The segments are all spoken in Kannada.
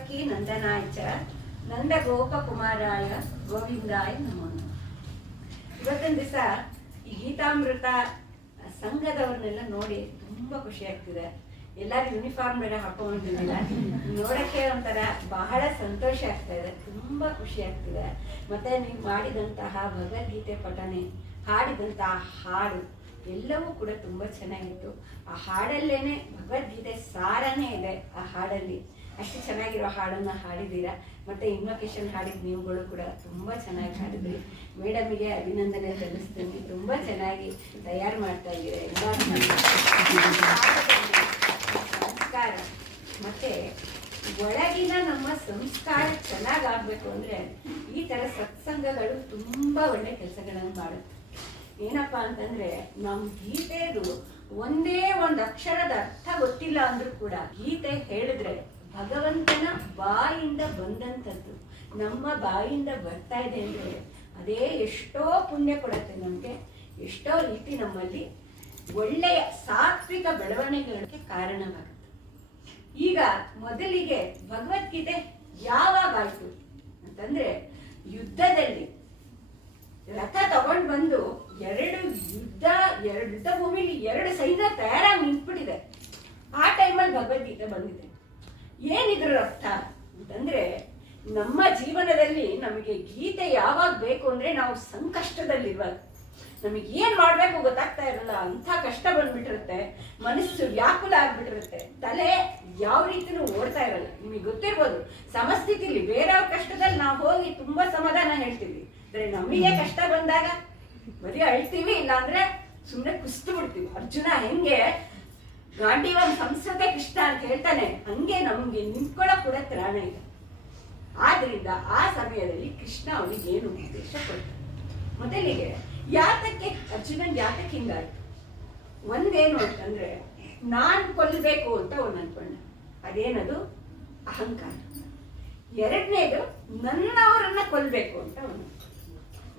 ದೇವಕಿ ನಂದನಾಯ ಚ ನಂದ ಗೋಪಕುಮಾರಾಯ ಗೋವಿಂದಾಯ ನಮೋ ನಮಃ. ಇವತ್ತಿನ ದಿವಸ ಈ ಗೀತಾಮೃತ ಸಂಘದವ್ರನ್ನೆಲ್ಲ ನೋಡಿ ತುಂಬಾ ಖುಷಿ ಆಗ್ತಿದೆ. ಎಲ್ಲರೂ ಯೂನಿಫಾರ್ಮ್ ಬೇರೆ ಹಾಕೊಂಡಿದ್ದೀರ, ನೋಡಕ್ಕೆ ಒಂಥರ ಬಹಳ ಸಂತೋಷ ಆಗ್ತಾ ಇದೆ, ತುಂಬಾ ಖುಷಿ ಆಗ್ತಿದೆ. ಮತ್ತೆ ನೀವು ಮಾಡಿದಂತಹ ಭಗವದ್ಗೀತೆ ಪಠನೆ, ಹಾಡಿದಂತಹ ಹಾಡು ಎಲ್ಲವೂ ಕೂಡ ತುಂಬಾ ಚೆನ್ನಾಗಿತ್ತು. ಆ ಹಾಡಲ್ಲೇನೆ ಭಗವದ್ಗೀತೆ ಸಾರನೇ ಇದೆ ಆ ಹಾಡಲ್ಲಿ. ಅಷ್ಟು ಚೆನ್ನಾಗಿರೋ ಹಾಡನ್ನ ಹಾಡಿದ್ದೀರಾ. ಮತ್ತೆ ಇನ್ವೊಕೇಶನ್ ಹಾಡಿದ ನೀವುಗಳು ಕೂಡ ತುಂಬಾ ಚೆನ್ನಾಗಿ ಹಾಡಿದ್ರಿ. ಮೇಡಮಿಗೆ ಅಭಿನಂದನೆ ಸಲ್ಲಿಸ್ತೀನಿ. ತುಂಬಾ ಚೆನ್ನಾಗಿ ತಯಾರು ಮಾಡ್ತಾ ಇದ್ದೀರಾ ಎಲ್ಲ. ಸಂಸ್ಕಾರ ಮತ್ತೆ ಒಳಗಿನ ನಮ್ಮ ಸಂಸ್ಕಾರ ಚೆನ್ನಾಗಾಗ್ಬೇಕು ಅಂದ್ರೆ ಈ ತರ ಸತ್ಸಂಗಗಳು ತುಂಬಾ ಒಳ್ಳೆ ಕೆಲಸಗಳನ್ನು ಮಾಡುತ್ತೆ. ಏನಪ್ಪಾ ಅಂತಂದ್ರೆ ನಮ್ ಗೀತೆದು ಒಂದೇ ಒಂದು ಅಕ್ಷರದ ಅರ್ಥ ಗೊತ್ತಿಲ್ಲ ಅಂದ್ರೂ ಕೂಡ ಗೀತೆ ಹೇಳಿದ್ರೆ ಭಗವಂತನ ಬಾಯಿಂದ ಬಂದಂಥದ್ದು ನಮ್ಮ ಬಾಯಿಂದ ಬರ್ತಾ ಇದೆ ಅಂದ್ರೆ ಅದೇ ಎಷ್ಟೋ ಪುಣ್ಯ ಕೊಡುತ್ತೆ ನಮ್ಗೆ, ಎಷ್ಟೋ ರೀತಿ ನಮ್ಮಲ್ಲಿ ಒಳ್ಳೆಯ ಸಾತ್ವಿಕ ಬೆಳವಣಿಗೆಗಳಿಗೆ ಕಾರಣವಾಗುತ್ತೆ. ಈಗ ಮೊದಲಿಗೆ ಭಗವದ್ಗೀತೆ ಯಾವಾಗಾಯ್ತು ಅಂತಂದ್ರೆ ಯುದ್ಧದಲ್ಲಿ ರಥ ತಗೊಂಡು ಬಂದು ಎರಡು ಯುದ್ಧ ಭೂಮಿಲಿ ಎರಡು ಸೈನ್ಯ ತಯಾರಾಗಿ ನಿಂತ್ಬಿಟ್ಟಿದೆ. ಆ ಟೈಮಲ್ಲಿ ಭಗವದ್ಗೀತೆ ಬಂದಿದೆ. ಏನಿದ್ರ ಅರ್ಥ ಅಂತಂದ್ರೆ ನಮ್ಮ ಜೀವನದಲ್ಲಿ ನಮಗೆ ಗೀತೆ ಯಾವಾಗ ಬೇಕು ಅಂದ್ರೆ ನಾವು ಸಂಕಷ್ಟದಲ್ಲಿರುವಾಗ, ನಮಗೆ ಏನ್ ಮಾಡ್ಬೇಕು ಗೊತ್ತಾಗ್ತಾ ಇರಲ್ಲ, ಅಂತ ಕಷ್ಟ ಬಂದ್ಬಿಟ್ಟಿರುತ್ತೆ, ಮನಸ್ಸು ವ್ಯಾಕುಲ ಆಗ್ಬಿಟ್ಟಿರುತ್ತೆ, ತಲೆ ಯಾವ ರೀತಿನೂ ಓಡ್ತಾ ಇರಲ್ಲ. ನಿಮಗೆ ಗೊತ್ತಿರ್ಬೋದು ಸಮಸ್ಥಿತಿಲಿ ಬೇರೆಯವ್ರ ಕಷ್ಟದಲ್ಲಿ ನಾವು ಹೋಗಿ ತುಂಬಾ ಸಮಾಧಾನ ಹೇಳ್ತೀವಿ, ಅಂದ್ರೆ ನಮಗೆ ಕಷ್ಟ ಬಂದಾಗ ಬರೀ ಅಳ್ತೀವಿ, ಇಲ್ಲಾಂದ್ರೆ ಸುಮ್ನೆ ಕುಸ್ತು ಬಿಡ್ತೀವಿ. ಅರ್ಜುನ ಹೆಂಗೆ ಗಾಂಡೀವಂ ಸಂಸ್ಕೃತ ಕೃಷ್ಣ ಅಂತ ಹೇಳ್ತಾನೆ, ಹಂಗೆ ನಮ್ಗೆ ನಿಂತ್ಕೊಳ್ಳೋಕ್ ಕೂಡ ತ್ರಾಣ ಇದೆ. ಆದ್ರಿಂದ ಆ ಸಮಯದಲ್ಲಿ ಕೃಷ್ಣ ಅವನಿಗೆ ಏನು ಉಪದೇಶ ಕೊಡ್ತಾನೆ. ಮೊದಲಿಗೆ ಯಾತಕ್ಕೆ ಅರ್ಜುನನ್ ಯಾತಕ್ಕೆ ಹಿಂಗಾಯ್ತು, ಒಂದೇನು ಅಂತಂದ್ರೆ ನಾನ್ ಕೊಲ್ಬೇಕು ಅಂತ ಅವನು ಅನ್ಕೊಂಡ, ಅದೇನದು ಅಹಂಕಾರ. ಎರಡನೇದು ನನ್ನವರನ್ನ ಕೊಲ್ಬೇಕು ಅಂತ ಅವನು,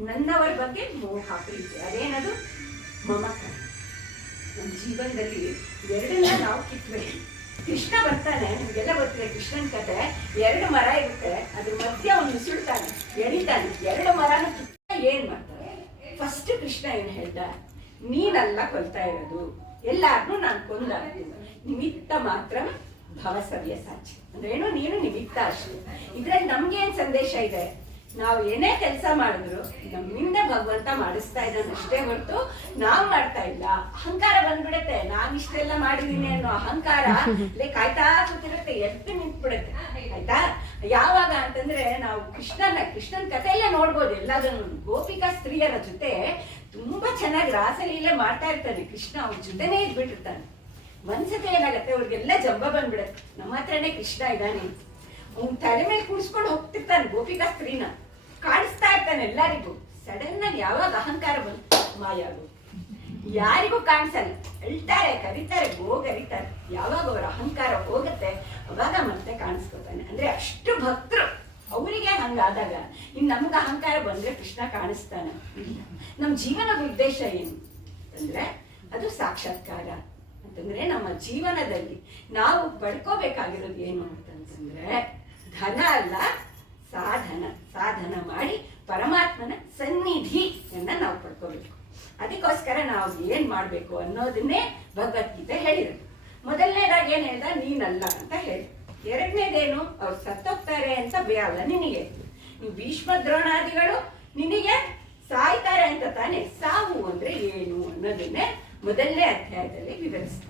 ನನ್ನವರ ಬಗ್ಗೆ ಮೋಹ ಪ್ರೀತಿ, ಅದೇನದು ಮಮಕಾರ. ನಮ್ಮ ಜೀವನದಲ್ಲಿ ಎರಡನ್ನ ನಾವು ಕಿತ್ಬೇಕು. ಕೃಷ್ಣ ಬರ್ತಾನೆ, ನಿಮ್ಗೆಲ್ಲ ಗೊತ್ತಿದೆ ಕೃಷ್ಣನ್ ಕತೆ. ಎರಡು ಮರ ಇರುತ್ತೆ, ಅದ್ರ ಮಧ್ಯೆ ಅವನು ಸುಳ್ತಾನೆ, ಎಳಿತಾನೆ, ಎರಡು ಮರನ ಕಿತ್ತ ಏನ್ ಮಾಡ್ತಾರೆ. ಫಸ್ಟ್ ಕೃಷ್ಣ ಏನ್ ಹೇಳ್ದ, ನೀನಲ್ಲ ಕೊಲ್ತಾ ಇರೋದು, ಎಲ್ಲಾರ್ನು ನಾನು ಕೊಂದಾಗ್ತೀನಿ, ನಿಮಿತ್ತ ಮಾತ್ರ ಭವಸವ್ಯ ಸಾಕ್ಷಿ ಅಂದ್ರೆ ಏನು, ನೀನು ನಿಮಿತ್ತ ಅಷ್ಟೇ. ಇದ್ರಲ್ಲಿ ನಮ್ಗೆ ಏನ್ ಸಂದೇಶ ಇದೆ, ನಾವು ಏನೇ ಕೆಲಸ ಮಾಡಿದ್ರು ನಮ್ಮಿಂದ ಭಗವಂತ ಮಾಡಿಸ್ತಾ ಇದ್ದಾನೆ ಅಷ್ಟೇ ಹೊರತು ನಾವ್ ಮಾಡ್ತಾ ಇಲ್ಲ. ಅಹಂಕಾರ ಬಂದ್ಬಿಡತ್ತೆ, ನಾನ್ ಇಷ್ಟೆಲ್ಲ ಮಾಡಿದೀನಿ ಅನ್ನೋ ಅಹಂಕಾರ ಕಾಯ್ತಾ ಕೂತಿರುತ್ತೆ, ಎದ್ದು ನಿಂತ್ಬಿಡುತ್ತೆ. ಆಯ್ತಾ? ಯಾವಾಗ ಅಂತಂದ್ರೆ ನಾವು ಕೃಷ್ಣನ್ ಕಥೆಯಲ್ಲೇ ನೋಡ್ಬೋದು. ಎಲ್ಲದನ್ನು ಗೋಪಿಕಾ ಸ್ತ್ರೀಯರ ಜೊತೆ ತುಂಬಾ ಚೆನ್ನಾಗಿ ರಾಸಲೀಲೆ ಮಾಡ್ತಾ ಇರ್ತಾನೆ ಕೃಷ್ಣ, ಅವ್ರ ಜೊತೆನೇ ಇದ್ಬಿಟ್ಟಿರ್ತಾನೆ. ಒಂದ್ಸತಿ ಏನಾಗತ್ತೆ, ಅವ್ರಿಗೆಲ್ಲ ಜಂಬ ಬಂದ್ಬಿಡತ್ತೆ, ನಮ್ಮ ಹತ್ರನೇ ಕೃಷ್ಣ ಇದ್ದಾನೆ. ಅವ್ನ್ ತಲೆ ಮೇಲೆ ಕೂಡಿಸ್ಕೊಂಡು ಹೋಗ್ತಿರ್ತಾನೆ ಗೋಪಿಕಾ ಸ್ತ್ರೀನ, ಕಾಣಿಸ್ತಾ ಇರ್ತಾನೆ ಎಲ್ಲರಿಗೂ. ಸಡನ್ ಆಗಿ ಯಾವಾಗ ಅಹಂಕಾರ ಬಂತು ಮಾಯಾಗು, ಯಾರಿಗೂ ಕಾಣಿಸಲ್ಲ, ಅಳ್ತಾರೆ, ಕರೀತಾರೆ, ಕರೀತಾರೆ. ಯಾವಾಗ ಅವ್ರ ಅಹಂಕಾರ ಹೋಗುತ್ತೆ ಅವಾಗ ಮತ್ತೆ ಕಾಣಿಸ್ಕೊತಾನೆ. ಅಂದ್ರೆ ಅಷ್ಟು ಭಕ್ತರು ಅವರಿಗೆ ಹಂಗಾದಾಗ ಇನ್ ನಮ್ಗೆ ಅಹಂಕಾರ ಬಂದ್ರೆ ಕೃಷ್ಣ ಕಾಣಿಸ್ತಾನೆ. ನಮ್ ಜೀವನದ ಉದ್ದೇಶ ಏನು ಅಂದ್ರೆ ಅದು ಸಾಕ್ಷಾತ್ಕಾರ. ಅಂತಂದ್ರೆ ನಮ್ಮ ಜೀವನದಲ್ಲಿ ನಾವು ಪಡ್ಕೋಬೇಕಾಗಿರೋದು ಏನು ಅಂತಂದ್ರೆ ಧನ ಅಲ್ಲ, ಸಾಧನ ಮಾಡಿ ಪರಮಾತ್ಮನ ಸನ್ನಿಧಿಯನ್ನ ನಾವು ಪಡ್ಕೋಬೇಕು. ಅದಕ್ಕೋಸ್ಕರ ನಾವು ಏನ್ ಮಾಡ್ಬೇಕು ಅನ್ನೋದನ್ನೇ ಭಗವದ್ಗೀತೆ ಹೇಳಿರೋದು. ಮೊದಲನೇದಾಗಿ ಏನ್ ಹೇಳ್ದ, ನೀನಲ್ಲ ಅಂತ ಹೇಳಿ. ಎರಡನೇದೇನು, ಅವ್ರು ಸತ್ತೋಗ್ತಾರೆ ಅಂತ ಬೇಯಲ್ಲ ನಿನಗೆ, ನೀವು ಭೀಷ್ಮ ದ್ರೋಣಾದಿಗಳು ನಿನಗೆ ಸಾಯ್ತಾರೆ ಅಂತ ತಾನೆ. ಸಾವು ಅಂದ್ರೆ ಏನು ಅನ್ನೋದನ್ನೇ ಮೊದಲನೇ ಅಧ್ಯಾಯದಲ್ಲಿ ವಿವರಿಸ್ತಾನೆ.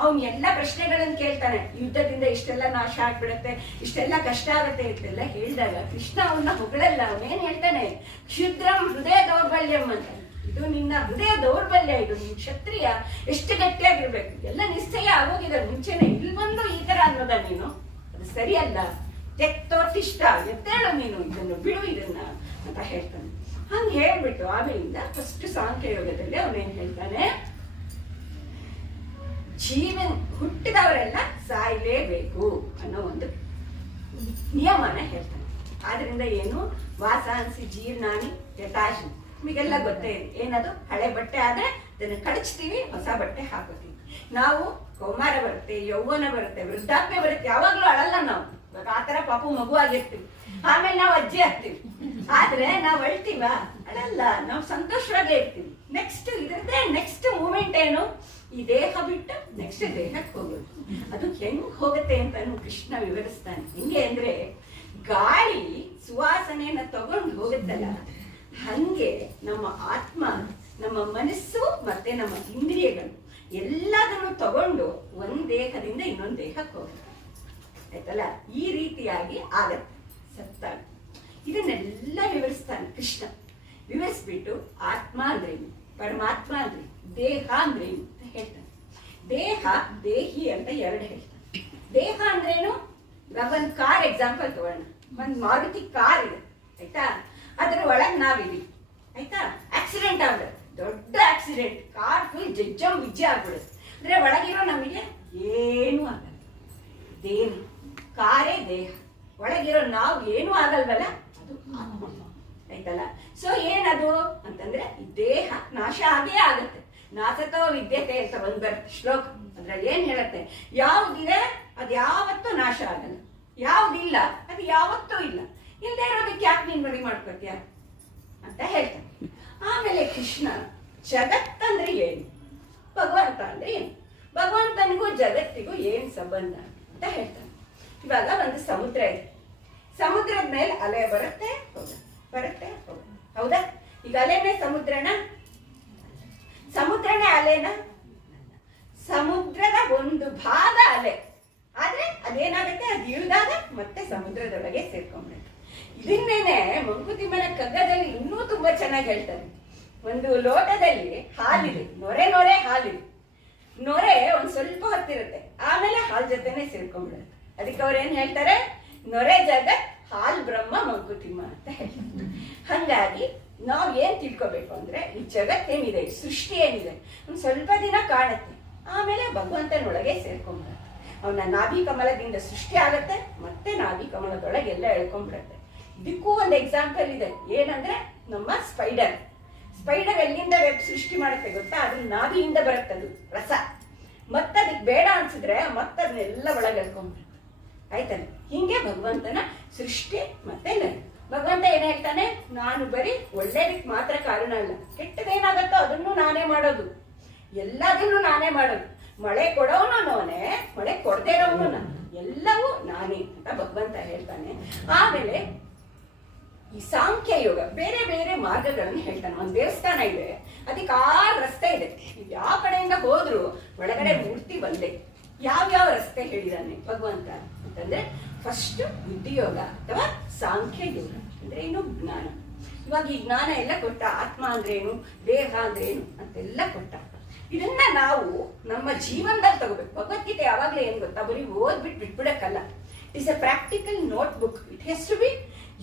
ಅವನ್ ಎಲ್ಲಾ ಪ್ರಶ್ನೆಗಳನ್ನ ಕೇಳ್ತಾನೆ. ಯುದ್ಧದಿಂದ ಇಷ್ಟೆಲ್ಲ ನಾಶ ಆಗ್ಬಿಡತ್ತೆ, ಇಷ್ಟೆಲ್ಲ ಕಷ್ಟ ಆಗತ್ತೆ ಅಂತೆಲ್ಲ ಹೇಳಿದಾಗ ಕೃಷ್ಣ ಅವನ್ನ ಹೊಗಳಲ್ಲ. ಅವನೇನ್ ಹೇಳ್ತಾನೆ, ಕ್ಷುದ್ರಂ ಹೃದಯ ದೌರ್ಬಲ್ಯಂ ಅಂತ. ಇದು ನಿನ್ನ ಹೃದಯ ದೌರ್ಬಲ್ಯ, ಇದು ನಿನ್ ಕ್ಷತ್ರಿಯ ಎಷ್ಟು ಗಟ್ಟಿಯಾಗಿರ್ಬೇಕು, ಎಲ್ಲ ನಿಶ್ಚಯ ಆಗೋಗಿದೆ ಮುಂಚೆನೆ, ಇಲ್ಲಿ ಬಂದು ಈ ತರ ಅನ್ನೋದ ನೀನು, ಅದು ಸರಿಯಲ್ಲ. ತೆಕ್ತೋತಿಷ್ಠ, ಎತ್ತೇಳು ನೀನು, ಇದನ್ನು ಬಿಡು ಇದನ್ನ ಅಂತ ಹೇಳ್ತಾನೆ. ಹಂಗ ಹೇಳ್ಬಿಟ್ಟು ಆಮೇಲಿಂದ ಫಸ್ಟ್ ಸಾಂಖ್ಯ ಯೋಗದಲ್ಲಿ ಅವನೇನ್ ಹೇಳ್ತಾನೆ, ಹುಟ್ಟಿದವರೆಲ್ಲ ಸಾಯ್ಲೇಬೇಕು ಅನ್ನೋ ಒಂದು ನಿಯಮನ ಹೇಳ್ತಾನೆ. ಆದ್ರಿಂದ ಏನು, ವಾಸಾಂಸಿ ಜೀರ್ಣಾನಿ ಯಥಾಶಿ, ನಿಮಗೆಲ್ಲ ಗೊತ್ತೇ ಇದೆ. ಏನದು, ಹಳೆ ಬಟ್ಟೆ ಆದ್ರೆ ಅದನ್ನ ಕಳಚ್ತೀವಿ, ಹೊಸ ಬಟ್ಟೆ ಹಾಕೋತೀವಿ. ನಾವು ಕೌಮಾರ ಬರುತ್ತೆ, ಯೌವನ ಬರುತ್ತೆ, ವೃದ್ಧಾಪ್ಯ ಬರುತ್ತೆ, ಯಾವಾಗ್ಲೂ ಅಳಲ್ಲ ನಾವು. ಇವಾಗ ಆ ತರ ಪಾಪು ಮಗು ಆಗಿರ್ತೀವಿ, ಆಮೇಲೆ ನಾವು ಅಜ್ಜಿ ಆಗ್ತೀವಿ. ಆದ್ರೆ ನಾವು ಅಳ್ತೀವ? ಅಳಲ್ಲ, ನಾವು ಸಂತೋಷವಾಗೇ ಇರ್ತೀವಿ. ನೆಕ್ಸ್ಟ್ ಇದ್ರದ್ದೇ ನೆಕ್ಸ್ಟ್ ಮೂಮೆಂಟ್ ಏನು? ಈ ದೇಹ ಬಿಟ್ಟು ನೆಕ್ಸ್ಟ್ ದೇಹಕ್ಕೆ ಹೋಗೋದು. ಅದು ಹೆಂಗ್ ಹೋಗುತ್ತೆ ಅಂತ ಕೃಷ್ಣ ವಿವರಿಸ್ತಾನೆ. ಹಿಂಗೆ ಅಂದ್ರೆ ಗಾಳಿ ಸುವಾಸನೆಯನ್ನ ತಗೊಂಡು ಹೋಗುತ್ತಲ್ಲ, ಹಂಗೆ ನಮ್ಮ ಆತ್ಮ, ನಮ್ಮ ಮನಸ್ಸು ಮತ್ತೆ ನಮ್ಮ ಇಂದ್ರಿಯಗಳು ಎಲ್ಲದನ್ನು ತಗೊಂಡು ಒಂದ್ ದೇಹದಿಂದ ಇನ್ನೊಂದು ದೇಹಕ್ಕೆ ಹೋಗುತ್ತೆ. ಆಯ್ತಲ್ಲ? ಈ ರೀತಿಯಾಗಿ ಆಗತ್ತೆ ಸತ್ತಾಗ. ಇದನ್ನೆಲ್ಲ ವಿವರಿಸ್ತಾನೆ ಕೃಷ್ಣ. ವಿವರಿಸ್ಬಿಟ್ಟು ಆತ್ಮ ಅಂದ್ರೇನು, ಪರಮಾತ್ಮ ಅಂದ್ರೆ ದೇಹ ಅಂದ್ರೇನು ಅಂತ ಹೇಳ್ತಾನೆ. ದೇಹ, ದೇಹಿ ಅಂತ ಎರಡು ಹೇಳ್ತಾನೆ. ದೇಹ ಅಂದ್ರೇನು? ಇವಾಗ ಒಂದು ಕಾರ್ ಎಕ್ಸಾಂಪಲ್ ತಗೋಣ. ಒಂದು ಮಾರುತಿ ಕಾರ್ ಇದೆ, ಆಯ್ತಾ? ಅದ್ರ ಒಳಗೆ ನಾವಿದೀವಿ, ಆಯ್ತಾ? ಆಕ್ಸಿಡೆಂಟ್ ಆಗುತ್ತೆ, ದೊಡ್ಡ ಆಕ್ಸಿಡೆಂಟ್, ಕಾರ್ ಫುಲ್ ಜಜ್ಜಂ ವಿಜ್ಜೆ ಆಗ್ಬಿಡುತ್ತೆ. ಅಂದ್ರೆ ಒಳಗಿರೋ ನಮಗೆ ಏನೂ ಆಗಲ್ಲ. ದೇಹ, ಕಾರೇ ದೇಹ, ಒಳಗಿರೋ ನಾವು ಏನೂ ಆಗಲ್ವಲ್ಲ, ಅದು ಆತ್ಮ, ಆಯ್ತಲ್ಲ? ಸೊ ಏನದು ಅಂತಂದ್ರೆ ದೇಹ ನಾಶ ಆಗೇ ಆಗುತ್ತೆ. ನಾಸತೋ ವಿದ್ಯತೆ ಅಂತ ಒಂದ್ ಬರುತ್ತೆ ಶ್ಲೋಕ. ಅದ್ರಲ್ಲಿ ಏನ್ ಹೇಳತ್ತೆ? ಯಾವ್ದಿದೆ ಅದು ಯಾವತ್ತೂ ನಾಶ ಆಗಲ್ಲ, ಯಾವ್ದಿಲ್ಲ ಅದು ಯಾವತ್ತೂ ಇಲ್ಲ. ಇಲ್ಲದೆ ಇರೋದಕ್ಕೆ ಯಾಕೆ ನೀನ್ ಬರಿ ಮಾಡ್ಕೋತೀಯ ಅಂತ ಹೇಳ್ತಾನೆ. ಆಮೇಲೆ ಕೃಷ್ಣ ಜಗತ್ತಂದ್ರೆ ಏನು, ಭಗವಂತ ಅಂದ್ರೆ ಏನು, ಭಗವಂತನಿಗೂ ಜಗತ್ತಿಗೂ ಏನ್ ಸಂಬಂಧ ಅಂತ ಹೇಳ್ತಾನೆ. ಇವಾಗ ಒಂದು ಸಮುದ್ರ ಇದೆ, ಸಮುದ್ರದ ಮೇಲೆ ಅಲೆ ಬರುತ್ತೆ ಹೋಗುತ್ತೆ, ಬರುತ್ತೆ ಹೋಗುತ್ತೆ, ಹೌದಾ? ಈಗ ಅಲೆನೇ ಸಮುದ್ರನ? ಸಮುದ್ರನೇ ಅಲೆನ? ಸಮುದ್ರದ ಒಂದು ಭಾಗ ಅಲೆ, ಆದ್ರೆ ಅದೇನಾಗುತ್ತೆ, ಅದು ಇಳಿದಾಗ ಮತ್ತೆ ಸಮುದ್ರದೊಳಗೆ ಸೇರ್ಕೊಂಡ್ಬಿಡುತ್ತೆ. ಇದನ್ನೇನೆ ಮಂಕುತಿಮ್ಮನ ಕಗ್ಗದಲ್ಲಿ ಇನ್ನೂ ತುಂಬಾ ಚೆನ್ನಾಗಿ ಹೇಳ್ತಾರೆ. ಒಂದು ಲೋಟದಲ್ಲಿ ಹಾಲಿದೆ, ನೊರೆ ನೊರೆ ಹಾಲಿದೆ, ನೊರೆ ಒಂದ್ ಸ್ವಲ್ಪ ಹೊತ್ತಿರುತ್ತೆ, ಆಮೇಲೆ ಹಾಲ್ ಜೊತೆನೆ ಸೇರ್ಕೊಂಡ್ಬಿಡುತ್ತೆ. ಅದಕ್ಕೆ ಅವ್ರು ಏನ್ ಹೇಳ್ತಾರೆ? ನೊರೆ ಜಗತ್, ಹಾಲ್ ಬ್ರಹ್ಮ, ಮಂಕುತಿಮ್ಮ ಅಂತ ಹೇಳ್ತಾರೆ. ಹಂಗಾಗಿ ನಾವ್ ಏನ್ ತಿಳ್ಕೊಬೇಕು ಅಂದ್ರೆ, ಈ ಜಗತ್ತೇನಿದೆ, ಸೃಷ್ಟಿ ಏನಿದೆ, ಒಂದ್ ಸ್ವಲ್ಪ ದಿನ ಕಾಣುತ್ತೆ, ಆಮೇಲೆ ಭಗವಂತನೊಳಗೆ ಸೇರ್ಕೊಂಡ್ಬಿಡುತ್ತೆ. ಅವನ ನಾಭಿ ಕಮಲದಿಂದ ಸೃಷ್ಟಿ ಆಗತ್ತೆ, ಮತ್ತೆ ನಾಭಿ ಕಮಲದೊಳಗೆ ಎಲ್ಲ ಎಳ್ಕೊಂಡ್ಬಿಡತ್ತೆ. ಇದಕ್ಕೂ ಒಂದು ಎಕ್ಸಾಂಪಲ್ ಇದೆ. ಏನಂದ್ರೆ ನಮ್ಮ ಸ್ಪೈಡರ್ ಎಲ್ಲಿಂದ ವೆಬ್ ಸೃಷ್ಟಿ ಮಾಡುತ್ತೆ ಗೊತ್ತಾ? ಅದ್ರ ನಾಭಿಯಿಂದ ಬರುತ್ತದು ರಸ. ಮತ್ತದಕ್ಕೆ ಬೇಡ ಅನ್ಸಿದ್ರೆ ಮತ್ತದನ್ನೆಲ್ಲ ಒಳಗೆ ಎಳ್ಕೊಂಡ್ಬಿಡುತ್ತೆ, ಆಯ್ತಾನೆ? ಹಿಂಗೆ ಭಗವಂತನ ಸೃಷ್ಟಿ ಮತ್ತೆ ಲಯ. ಭಗವಂತ ಏನ್ ಹೇಳ್ತಾನೆ? ನಾನು ಬರೀ ಒಳ್ಳೇದಕ್ಕೆ ಮಾತ್ರ ಕಾರಣ ಅಲ್ಲ, ಕೆಟ್ಟದೇನಾಗತ್ತೋ ಅದನ್ನು ನಾನೇ ಮಾಡೋದು, ಎಲ್ಲದನ್ನು ನಾನೇ ಮಾಡೋದು. ಮಳೆ ಕೊಡೋನು ನಾನೇ, ಮಳೆ ಕೊಡದೇ ಇರೋನು ನಾನು, ಎಲ್ಲವೂ ನಾನೇ ಅಂತ ಭಗವಂತ ಹೇಳ್ತಾನೆ. ಆಮೇಲೆ ಈ ಸಾಂಖ್ಯ ಯೋಗ ಬೇರೆ ಬೇರೆ ಮಾರ್ಗಗಳನ್ನು ಹೇಳ್ತಾನೆ. ಒಂದು ದೇವಸ್ಥಾನ ಇದೆ, ಅದಕ್ಕೆ 6 ರಸ್ತೆ ಇದೆ. ಯಾವ ಕಡೆಯಿಂದ ಹೋದ್ರು ಒಳಗಡೆ ಮೂರ್ತಿ ಬಂದೆ. ಯಾವ್ಯಾವ ರಸ್ತೆ ಹೇಳಿದಾನೆ ಭಗವಂತ ಅಂತಂದ್ರೆ, ಫಸ್ಟ್ ಬುದ್ಧಿಯೋಗ ಅಥವಾ ಸಾಂಖ್ಯ ಯೋಗ ಅಂದ್ರೆ ಏನು? ಜ್ಞಾನ. ಇವಾಗ ಈ ಜ್ಞಾನ ಎಲ್ಲ ಕೊಟ್ಟ. ಆತ್ಮ ಅಂದ್ರೇನು, ದೇಹ ಅಂದ್ರೇನು ಅಂತೆಲ್ಲ ಕೊಟ್ಟ. ಇದನ್ನ ನಾವು ನಮ್ಮ ಜೀವನದಲ್ಲಿ ತಗೋಬೇಕು. ಭಗವದ್ಗೀತೆ ಯಾವಾಗ್ಲೂ ಏನ್ ಗೊತ್ತಾ? ಬರೀ ಓದ್ಬಿಟ್ಟು ಬಿಟ್ಬಿಡಕ್ಕಲ್ಲ. It is a practical notebook. It has to be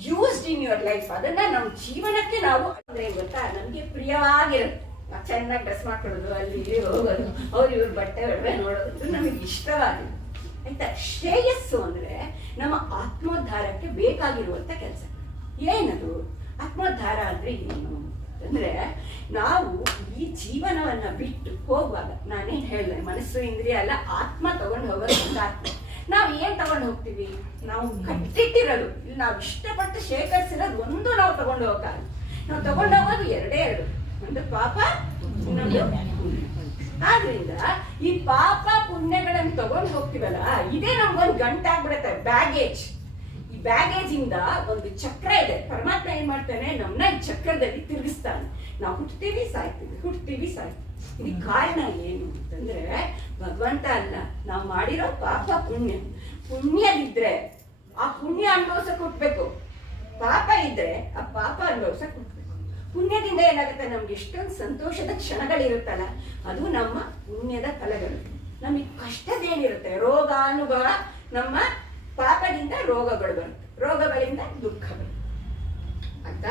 used in your life. ಅದನ್ನ ನಮ್ಮ ಜೀವನಕ್ಕೆ ನಾವು ಅಂದ್ರೆ ಗೊತ್ತಾ, ನಮ್ಗೆ ಪ್ರಿಯವಾಗಿರುತ್ತೆ. ಚೆನ್ನಾಗಿ ಡ್ರೆಸ್ ಮಾಡ್ಕೊಳ್ಳೋದು, ಅಲ್ಲಿ ಇಲ್ಲಿ ಹೋಗೋದು, ಅವ್ರು ಇವ್ರ ಬಟ್ಟೆ ಒಡವೆ ನೋಡೋದು ನಮಗೆ ಇಷ್ಟವಾಗಿದೆ, ಆಯ್ತಾ? ಶ್ರೇಯಸ್ಸು ಅಂದ್ರೆ ನಮ್ಮ ಆತ್ಮೋದ್ಧಾರಕ್ಕೆ ಬೇಕಾಗಿರುವಂತ ಕೆಲಸ. ಏನದು ಆತ್ಮೋದ್ಧಾರ ಅಂದ್ರೆ ಏನು ಅಂದ್ರೆ, ನಾವು ಈ ಜೀವನವನ್ನ ಬಿಟ್ಟು ಹೋಗುವಾಗ, ನಾನೇನ್ ಹೇಳಿದೆ, ಮನಸ್ಸು ಇಂದ್ರಿಯ ಅಲ್ಲ, ಆತ್ಮ ತಗೊಂಡು ಹೋಗೋದು ಆತ್ಮ. ನಾವ್ ಏನ್ ತಗೊಂಡು ಹೋಗ್ತೀವಿ? ನಾವು ಕಟ್ಟಿಟ್ಟಿರೋದು, ಇಲ್ಲಿ ನಾವು ಇಷ್ಟಪಟ್ಟು ಶೇಖರಿಸಿರೋದು ಒಂದು ನಾವು ತಗೊಂಡು ಹೋಗಲ್ಲ. ನಾವು ತಗೊಂಡು ಹೋಗೋದು ಎರಡು, ಒಂದು ಪಾಪ, ಇನ್ನೊಂದು ಪುಣ್ಯ. ಆದ್ರಿಂದ ಈ ಪಾಪ ಪುಣ್ಯಗಳನ್ನು ತಗೊಂಡು ಹೋಗ್ತೀವಲ್ಲ, ಇದೇ ನಮ್ಗೊಂದು ಗಂಟಾಗ್ಬಿಡತ್ತೆ, ಬ್ಯಾಗೇಜ್. ಈ ಬ್ಯಾಗೇಜ್ ಇಂದ ಒಂದು ಚಕ್ರ ಇದೆ. ಪರಮಾತ್ಮ ಏನ್ ಮಾಡ್ತಾನೆ? ನಮ್ಮನ್ನ ಈ ಚಕ್ರದಲ್ಲಿ ತಿರುಗಿಸ್ತಾನೆ. ನಾವು ಹುಟ್ತೀವಿ ಸಾಯ್ತೀವಿ, ಹುಟ್ತೀವಿ ಸಾಯ್ತೀವಿ. ಇದಕ್ಕೆ ಕಾರಣ ಏನು ಅಂತಂದ್ರೆ, ಭಗವಂತ ಅಲ್ಲ, ನಾವು ಮಾಡಿರೋ ಪಾಪ ಪುಣ್ಯ. ಪುಣ್ಯದಿದ್ರೆ ಆ ಪುಣ್ಯ ಅನುಭವಿಸಕ್ ಹುಟ್ಬೇಕು, ಪಾಪ ಇದ್ರೆ ಆ ಪಾಪ ಅನುಭವಿಸಕ್ ಹುಟ್ಬೇಕು. ಪುಣ್ಯದಿಂದ ಏನಾಗುತ್ತೆ? ನಮ್ಗೆ ಎಷ್ಟೊಂದು ಸಂತೋಷದ ಕ್ಷಣಗಳಿರುತ್ತಲ್ಲ, ಅದು ನಮ್ಮ ಪುಣ್ಯದ ಫಲಗಳು. ನಮಗೆ ಕಷ್ಟದೇನಿರುತ್ತೆ, ರೋಗಾನುಭವ, ನಮ್ಮ ಪಾಪದಿಂದ ರೋಗಗಳು ಬರುತ್ತೆ, ರೋಗಗಳಿಂದ ದುಃಖಗಳು ಅಂತ.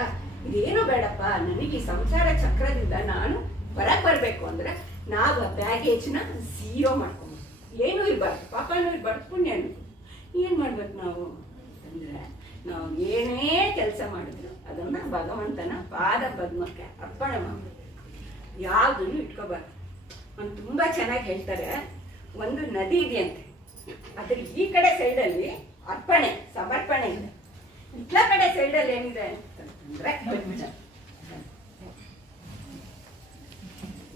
ಇದೇನು ಬೇಡಪ್ಪ, ನನಗೆ ಈ ಸಂಸಾರ ಚಕ್ರದಿಂದ ನಾನು ಹೊರಗೆ ಬರ್ಬೇಕು ಅಂದ್ರೆ ನಾವು ಆ ಬ್ಯಾಗೇಜ್ನ ಝೀರೋ ಮಾಡ್ಕೊಂಡು, ಏನೂ ಇರಬಾರ್ದು, ಪಾಪನೂ ಇರಬಾರ್ದು, ಪುಣ್ಯನೂ. ಏನ್ ಮಾಡ್ಬೇಕು ನಾವು ಅಂದ್ರೆ, ನಾವು ಏನೇ ಕೆಲಸ ಮಾಡಿದ್ರು ಅದನ್ನ ಭಗವಂತನ ಪಾದ ಪದ್ಮಕ್ಕೆ ಅರ್ಪಣೆ ಮಾಡ್ಬೇಕು, ಯಾವ್ದನ್ನು ಇಟ್ಕೋಬಾರ್ದು. ಒಂದು ತುಂಬಾ ಚೆನ್ನಾಗಿ ಹೇಳ್ತಾರೆ, ಒಂದು ನದಿ ಇದೆಯಂತೆ, ಅದ್ರ ಈ ಕಡೆ ಸೈಡಲ್ಲಿ ಅರ್ಪಣೆ ಸಮರ್ಪಣೆ ಇದೆ. ಇಟ್ಲ ಕಡೆ ಸೈಡಲ್ಲಿ ಏನಿದೆ ಅಂತಂದ್ರೆ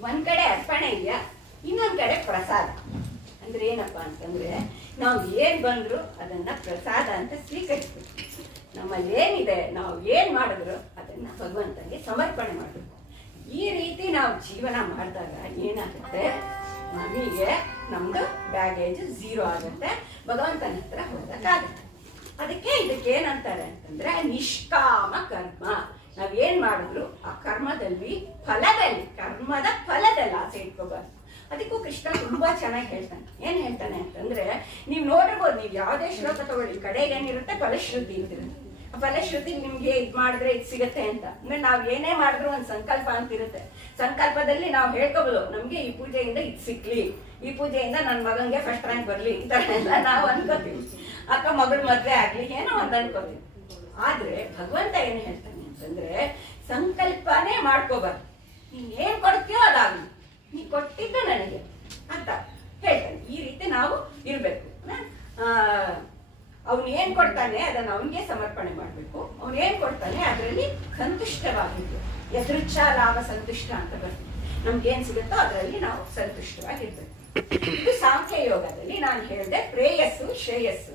ಒಂದ್ ಕಡೆ ಅರ್ಪಣೆ ಇದೆಯಾ, ಇನ್ನೊಂದ್ ಕಡೆ ಪ್ರಸಾದ. ಅಂದ್ರೆ ಏನಪ್ಪಾ ಅಂತಂದ್ರೆ ನಾವು ಏನ್ ಬಂದ್ರು ಅದನ್ನ ಪ್ರಸಾದ ಅಂತ ಸ್ವೀಕರಿಸ್ಬೇಕು. ನಮ್ಮಲ್ಲಿ ಏನಿದೆ, ನಾವು ಏನ್ ಮಾಡಿದ್ರು ಅದನ್ನ ಭಗವಂತನಿಗೆ ಸಮರ್ಪಣೆ ಮಾಡಬೇಕು. ಈ ರೀತಿ ನಾವು ಜೀವನ ಮಾಡಿದಾಗ ಏನಾಗುತ್ತೆ, ನಮಗೆ ನಮ್ದು ಬ್ಯಾಗೇಜ್ 0 ಆಗುತ್ತೆ, ಭಗವಂತನ ಹತ್ರ ಹೋಗಕ್ಕಾಗುತ್ತೆ. ಅದಕ್ಕೆ ಇದಕ್ಕೆ ಏನಂತಾರೆ ಅಂತಂದ್ರೆ ನಿಷ್ಕಾಮ ಕರ್ಮ. ನಾವೇನ್ ಮಾಡಿದ್ರು ಆ ಕರ್ಮದಲ್ಲಿ ಕರ್ಮದ ಫಲದಲ್ಲಿ ಆಸೆ ಇಟ್ಕೋಬಾರ್ದು. ಅದಕ್ಕೂ ಕೃಷ್ಣ ತುಂಬಾ ಚೆನ್ನಾಗಿ ಹೇಳ್ತಾನೆ. ಏನ್ ಹೇಳ್ತಾನೆ ಅಂತಂದ್ರೆ, ನೀವ್ ನೋಡಿರ್ಬೋದು, ನೀವ್ ಯಾವ್ದೇ ಶ್ಲೋಕ ತಗೊಳ್ಳಿ, ಕಡೆಗೆ ಏನಿರುತ್ತೆ ಫಲಶ್ರುತಿ ಇರ್ತಿರುತ್ತೆ. ಆ ಫಲಶ್ರುತಿ ನಿಮ್ಗೆ ಇದ್ ಮಾಡಿದ್ರೆ ಇದ್ ಸಿಗತ್ತೆ ಅಂತ. ಅಂದ್ರೆ ನಾವ್ ಏನೇ ಮಾಡಿದ್ರು ಒಂದ್ ಸಂಕಲ್ಪ ಅಂತಿರುತ್ತೆ. ಸಂಕಲ್ಪದಲ್ಲಿ ನಾವು ಹೇಳ್ಕೋಬಹುದು, ನಮ್ಗೆ ಈ ಪೂಜೆಯಿಂದ ಇದ್ ಸಿಕ್ಲಿ, ಈ ಪೂಜೆಯಿಂದ ನನ್ ಮಗನ್ಗೆ ಫಸ್ಟ್ ರ್ಯಾಂಕ್ ಬರ್ಲಿ, ಈ ತರ ಎಲ್ಲ ನಾವು ಅನ್ಕೋತೀವಿ. ಅಕ್ಕ ಮಗಳ ಮದ್ವೆ ಆಗ್ಲಿ, ಏನೋ ಒಂದ್ ಅನ್ಕೋತೀವಿ. ಆದ್ರೆ ಭಗವಂತ ಏನ್ ಹೇಳ್ತಾನೆ ಅಂತಂದ್ರೆ, ಸಂಕಲ್ಪನೇ ಮಾಡ್ಕೋಬಾರ್ದು. ನೀನ್ ಏನ್ ಕೊಡ್ತೀಯೋ ಅದಾಗ್ಲಿ, ನೀ ಕೊಟ್ಟಿದ್ದು ನನಗೆ ಅಂತ ಹೇಳ್ತಾನೆ. ಈ ರೀತಿ ನಾವು ಇರ್ಬೇಕು. ಅವನು ಏನ್ ಕೊಡ್ತಾನೆ ಅದನ್ನ ಅವನಿಗೆ ಸಮರ್ಪಣೆ ಮಾಡ್ಬೇಕು. ಅವನು ಏನ್ ಕೊಡ್ತಾನೆ ಅದರಲ್ಲಿ ಸಂತುಷ್ಟವಾಗಿರ್ಬೇಕು. ಯದೃಚ್ಛ ಲಾಭ ಸಂತುಷ್ಟ ಅಂತ ಬರ್ತದೆ. ನಮ್ಗೆ ಏನ್ ಸಿಗುತ್ತೋ ಅದರಲ್ಲಿ ನಾವು ಸಂತುಷ್ಟವಾಗಿರ್ಬೇಕು. ಇದು ಸಾಂಖ್ಯ ಯೋಗದಲ್ಲಿ ನಾನು ಹೇಳಿದೆ ಪ್ರೇಯಸ್ಸು ಶ್ರೇಯಸ್ಸು.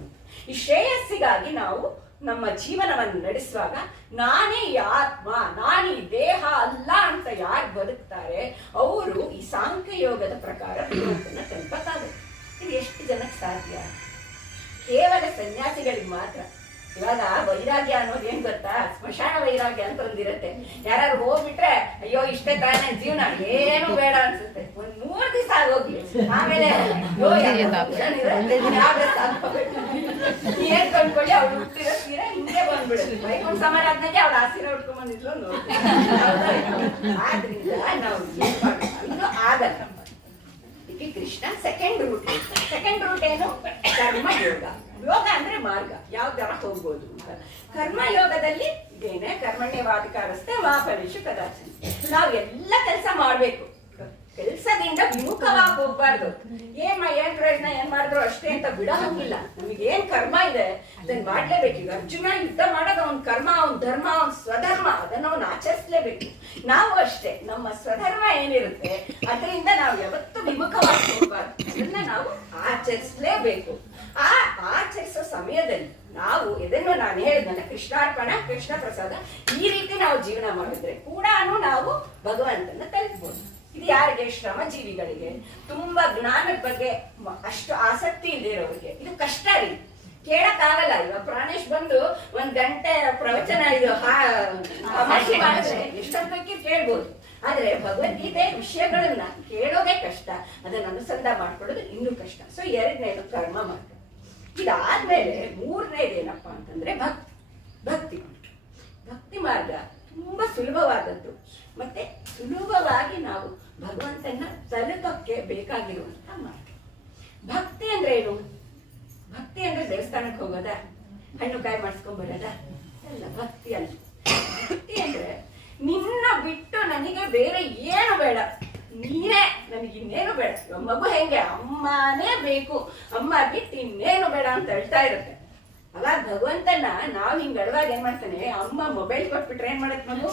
ಈ ಶ್ರೇಯಸ್ಸಿಗಾಗಿ ನಾವು ನಮ್ಮ ಜೀವನವನ್ನು ನಡೆಸುವಾಗ ನಾನೇ ಈ ಆತ್ಮ, ನಾನು ಈ ದೇಹ ಅಲ್ಲ ಅಂತ ಯಾರು ಬದುಕ್ತಾರೆ ಅವರು ಈ ಸಾಂಖ್ಯ ಯೋಗದ ಪ್ರಕಾರ ಭಗವಂತನ ತಲುಪಕ್ಕಾಗುತ್ತೆ. ಇದು ಎಷ್ಟು ಜನಕ್ಕೆ ಸಾಧ್ಯ? ಕೇವಲ ಸನ್ಯಾಸಿಗಳಿಗೆ ಮಾತ್ರ. ಇವಾಗ ವೈರಾಗ್ಯ ಅನ್ನೋದು ಏನ್ ಗೊತ್ತಾ, ಸ್ಮಶಾನ ವೈರಾಗ್ಯ ಅಂತ ಒಂದಿರುತ್ತೆ. ಯಾರು ಹೋಗ್ಬಿಟ್ರೆ ಅಯ್ಯೋ ಇಷ್ಟೇ ತಾನೇ ಜೀವನ, ಏನು ಬೇಡ ಅನ್ಸುತ್ತೆ. ಒಂದ್ 3 ದಿವಸ ಆಗೋಗ್ಲಿ, ಆಮೇಲೆ ಏನ್ ಕಂಡ್ಕೊಳ್ಳಿ ಅವ್ಳು ಹುಟ್ಟಿರೋ ಸೀರೆ ಹಿಂಗೆ ಬಂದ್ಬಿಡುತ್ತೆ. ವೈಕುಂಠ ಸಮಾರಾಧನೆಗೆ ಅವ್ಳು ಆ ಸೀರೆ ಉಟ್ಕೊಂಡ್ ಬಂದಿದ್ಲು ನೋಡಿ. ಆದ್ರಿಂದ ನಾವು ಏನ್ ಮಾಡ್ಬೇಕು, ಇದು ಆಗಲ್ಲ. ಕೃಷ್ಣ ಸೆಕೆಂಡ್ ರೂಟ್ ಏನು, ಕರ್ಮ ಯೋಗ. ಯೋಗ ಅಂದ್ರೆ ಮಾರ್ಗ, ಯಾವ ತರ ಹೋಗ್ಬೋದು ಅಂತ. ಕರ್ಮ ಯೋಗದಲ್ಲಿ ಇದೇನೆ ಕರ್ಮಣ್ಯವಾಧಿಕಾರಸ್ಥೆ ಮಾ ಫಲೇಷು ಕದಾಚನ. ನಾವು ಎಲ್ಲ ಕೆಲಸ ಮಾಡ್ಬೇಕು, ಕೆಲಸದಿಂದ ವಿಮುಖವಾಗಿ ಹೋಗ್ಬಾರ್ದು. ಏನ್ ಪ್ರಯೋಜನ, ಏನ್ ಮಾಡಿದ್ರು ಅಷ್ಟೇ ಅಂತ ಬಿಡೋಂಗಿಲ್ಲ. ನಮಗೆ ಏನ್ ಕರ್ಮ ಇದೆ ಅದನ್ನ ಮಾಡ್ಲೇಬೇಕು. ಈಗ ಅರ್ಜುನ ಯುದ್ಧ ಮಾಡೋದು ಅವ್ನ ಕರ್ಮ, ಅವ್ನ ಧರ್ಮ, ಅವ್ನ ಸ್ವಧರ್ಮ, ಅದನ್ನ ಅವ್ನು ಆಚರಿಸ್ಲೇಬೇಕು. ನಾವು ಅಷ್ಟೇ, ನಮ್ಮ ಸ್ವಧರ್ಮ ಏನಿರುತ್ತೆ ಅದರಿಂದ ನಾವು ಯಾವತ್ತೂ ವಿಮುಖವಾಗಿ ಹೋಗ್ಬಾರ್ದು. ಅದನ್ನ ನಾವು ಆಚರಿಸ್ಲೇಬೇಕು. ಆ ಆಚರಿಸೋ ಸಮಯದಲ್ಲಿ ನಾವು ಇದನ್ನು ನಾನು ಹೇಳಿದ್ನಲ್ಲ, ಕೃಷ್ಣಾರ್ಪಣ ಕೃಷ್ಣ ಪ್ರಸಾದ, ಈ ರೀತಿ ನಾವು ಜೀವನ ಮಾಡಿದ್ರೆ ಕೂಡ ನಾವು ಭಗವಂತನ ತಲುಪಬಹುದು. ಇದು ಯಾರಿಗೆ? ಶ್ರಮ ಜೀವಿಗಳಿಗೆ, ತುಂಬಾ ಜ್ಞಾನದ ಬಗ್ಗೆ ಅಷ್ಟು ಆಸಕ್ತಿ ಇಲ್ದಿರೋರಿಗೆ ಇದು ಕಷ್ಟ ರೀ, ಕೇಳಕ್ಕಾಗಲ್ಲ. ಇವಾಗ ಪ್ರಾಣೇಶ್ ಬಂದು 1 ಗಂಟೆ ಪ್ರವಚನ ಇದು ತಮಾಷೆ ಮಾಡಿದ್ರೆ ಎಷ್ಟೊತ್ತಕ್ಕೆ ಕೇಳ್ಬೋದು. ಆದ್ರೆ ಭಗವದ್ಗೀತೆ ವಿಷಯಗಳನ್ನ ಕೇಳೋದೇ ಕಷ್ಟ, ಅದನ್ನ ಅನುಸಂಧಾನ ಮಾಡ್ಕೊಳ್ಳೋದು ಇನ್ನೂ ಕಷ್ಟ. ಸೊ 2ನೇದು ಕರ್ಮ ಮಾರ್ಗ. ಇದಾದ್ಮೇಲೆ 3ನೇದು ಏನಪ್ಪಾ ಅಂತಂದ್ರೆ ಭಕ್ತಿ ಮಾರ್ಗ. ತುಂಬಾ ಸುಲಭವಾದದ್ದು, ಮತ್ತೆ ಸುಲಭವಾಗಿ ನಾವು ಭಗವಂತನ ತಲುಪಕ್ಕೆ ಬೇಕಾಗಿರುವಂತ ಮಾರ್ಗ. ಭಕ್ತಿ ಅಂದ್ರೆ ಏನು? ಭಕ್ತಿ ಅಂದ್ರೆ ದೇವಸ್ಥಾನಕ್ಕೆ ಹೋಗೋದ, ಹಣ್ಣು ಕಾಯಿ ಮಾಡಿಸ್ಕೊಂಡ್ ಬರೋದ ಅಲ್ಲ. ಭಕ್ತಿ ಅಲ್ಲ. ಭಕ್ತಿ ಅಂದ್ರೆ ನಿನ್ನ ಬಿಟ್ಟು ನನಗೆ ಬೇರೆ ಏನು ಬೇಡ, ನೀನೇ ನನಗೆ ಇನ್ನೇನು ಬೇಡ. ಮಗು ಹೆಂಗೆ ಅಮ್ಮನೇ ಬೇಕು, ಅಮ್ಮ ಬಿಟ್ಟು ಇನ್ನೇನು ಬೇಡ ಅಂತ ಹೇಳ್ತಾ ಇರುತ್ತೆ. ಅವಾಗ ಭಗವಂತನ ನಾವ್ ಹಿಂಗ್ ಅಡವಾಗ ಏನ್ ಮಾಡ್ತಾನೆ, ಅಮ್ಮ ಮೊಬೈಲ್ ಕೊಟ್ಬಿಟ್ರೆ ಏನ್ ಮಾಡತ್ ಮಗು,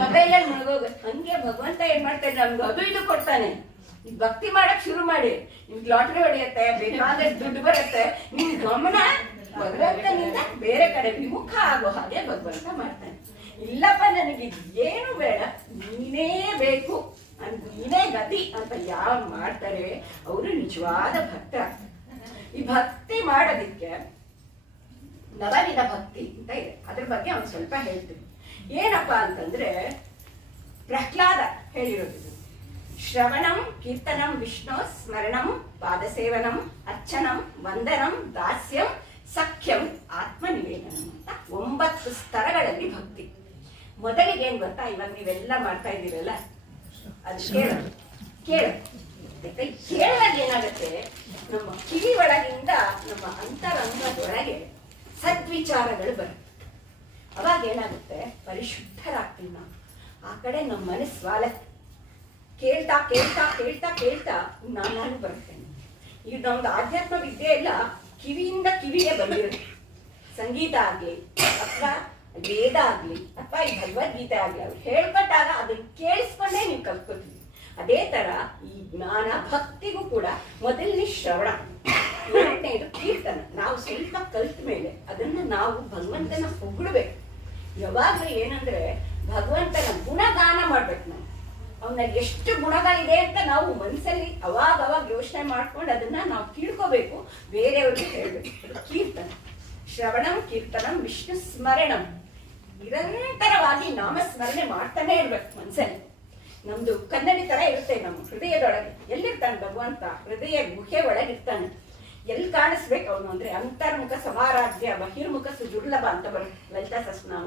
ಮೊಬೈಲಲ್ಲಿ ಮುಳುಗೋಗುತ್ತೆ. ಹಂಗೆ ಭಗವಂತ ಏನ್ ಮಾಡ್ತಾನೆ, ನಮ್ಗೆ ಅದು ಇದು ಕೊಡ್ತಾನೆ. ಭಕ್ತಿ ಮಾಡಕ್ ಶುರು ಮಾಡಿ, ನಿಮ್ಗೆ ಲಾಟ್ರಿ ಹೊಡೆಯುತ್ತೆ, ಬೇಕಾದಷ್ಟು ದುಡ್ಡು ಬರುತ್ತೆ, ನಿಮ್ ಗಮನ ಭಗವಂತನಿಂದ ಬೇರೆ ಕಡೆ ವಿಮುಖ ಆಗೋ ಹಾಗೆ ಭಗವಂತ ಮಾಡ್ತಾನೆ. ಇಲ್ಲಪ್ಪ ನನಗೆ ಏನು ಬೇಡ, ನೀನೇ ಬೇಕು, ನೀನೇ ಗತಿ ಅಂತ ಯಾರು ಮಾಡ್ತಾರೆ ಅವರು ನಿಜವಾದ ಭಕ್ತರಾಗ್ತಾರೆ. ಈ ಭಕ್ತಿ ಮಾಡೋದಿಕ್ಕೆ ನವವಿಧ ಭಕ್ತಿ ಅಂತ ಇದೆ, ಅದ್ರ ಬಗ್ಗೆ ಒಂದು ಸ್ವಲ್ಪ ಹೇಳ್ತೀನಿ. ಏನಪ್ಪಾ ಅಂತಂದ್ರೆ, ಪ್ರಹ್ಲಾದ ಹೇಳಿರೋದು ಶ್ರವಣಂ ಕೀರ್ತನಂ ವಿಷ್ಣು ಸ್ಮರಣಂ ಪಾದಸೇವನಂ ಅರ್ಚನಂ ವಂದನಂ ದಾಸ್ಯಂ ಸಖ್ಯಂ ಆತ್ಮನಿವೇದನಂ ಅಂತ 9 ಸ್ತರಗಳಲ್ಲಿ ಭಕ್ತಿ. ಮೊದಲಿಗೆ ಏನ್ ಗೊತ್ತಾ, ಇವಾಗ ನೀವೆಲ್ಲ ಮಾಡ್ತಾ ಇದ್ದೀರಲ್ಲ, ಅದು ಕೇಳುವಾಗ ಏನಾಗುತ್ತೆ, ನಮ್ಮ ಕಿವಿ ಒಳಗಿಂದ ನಮ್ಮ ಅಂತರಂಗದೊಳಗೆ ಸದ್ವಿಚಾರಗಳು ಬರುತ್ತೆ. ಅವಾಗ ಏನಾಗುತ್ತೆ, ಪರಿಶುದ್ಧರಾಗ್ತೀವಿ ನಾವು. ಆ ಕಡೆ ನಮ್ಮ ಮನಸ್ಸು ವಾಲತ್ತೆ, ಕೇಳ್ತಾ ಕೇಳ್ತಾ ಕೇಳ್ತಾ ಕೇಳ್ತಾ ನಾನು ಬರ್ತೇನೆ. ಇದು ನಮ್ದು ಆಧ್ಯಾತ್ಮ ವಿದ್ಯೆ ಎಲ್ಲ ಕಿವಿಯಿಂದ ಕಿವಿಗೆ ಬಂದಿರುತ್ತೆ. ಸಂಗೀತ ಆಗ್ಲಿ ಅಥವಾ ವೇದ ಆಗ್ಲಿ ಅಥವಾ ಈ ಭಗವದ್ಗೀತೆ ಆಗ್ಲಿ ಅವ್ರು ಹೇಳ್ಕೊಟ್ಟಾಗ ಅದನ್ನ ಕೇಳಿಸ್ಕೊಂಡೇ ನೀವು ಕಲ್ತ್ಕೊತೀವಿ. ಅದೇ ತರ ಈ ಜ್ಞಾನ ಭಕ್ತಿಗೂ ಕೂಡ ಮೊದಲನೇ ಶ್ರವಣ, ಎರಡನೇದು ಕೀರ್ತನ. ನಾವು ಸ್ವಲ್ಪ ಕಲ್ತ ಮೇಲೆ ಅದನ್ನ ನಾವು ಭಗವಂತನ ಹೊಗಳ್ಬೇಕು. ಯಾವಾಗ್ಲೂ ಏನಂದ್ರೆ ಭಗವಂತನ ಗುಣಗಾನ ಮಾಡ್ಬೇಕು. ನಾವು ಅವನ ಎಷ್ಟು ಗುಣಗಳಿದೆ ಅಂತ ನಾವು ಮನಸ್ಸಲ್ಲಿ ಅವಾಗ ಯೋಚನೆ ಮಾಡ್ಕೊಂಡು ಅದನ್ನ ನಾವು ತಿಳ್ಕೋಬೇಕು, ಬೇರೆಯವ್ರಿಗೆ ಹೇಳ್ಬೇಕು. ಕೀರ್ತನ, ಶ್ರವಣಂ ಕೀರ್ತನಂ ವಿಷ್ಣು ಸ್ಮರಣಂ, ನಿರಂತರವಾಗಿ ನಾಮಸ್ಮರಣೆ ಮಾಡ್ತಾನೆ ಇರ್ಬೇಕು ಮನ್ಸಲ್ಲಿ. ನಮ್ದು ಕನ್ನಡಿ ತರ ಇರುತ್ತೆ ನಮ್ಮ ಹೃದಯದೊಳಗೆ. ಎಲ್ಲಿರ್ತಾನೆ ಭಗವಂತ? ಹೃದಯ ಗುಹೆ ಒಳಗಿರ್ತಾನೆ. ಎಲ್ಲಿ ಕಾಣಿಸ್ಬೇಕು ಅವನು ಅಂದ್ರೆ ಅಂತರ್ಮುಖ ಸಮಾರಾಧ್ಯ ಬಹಿರ್ಮುಖ ಸುದುರ್ಲಭ ಅಂತ ಬರುತ್ತೆ ಲಲಿತಾ ಸಹಸ್ರನಾಮ.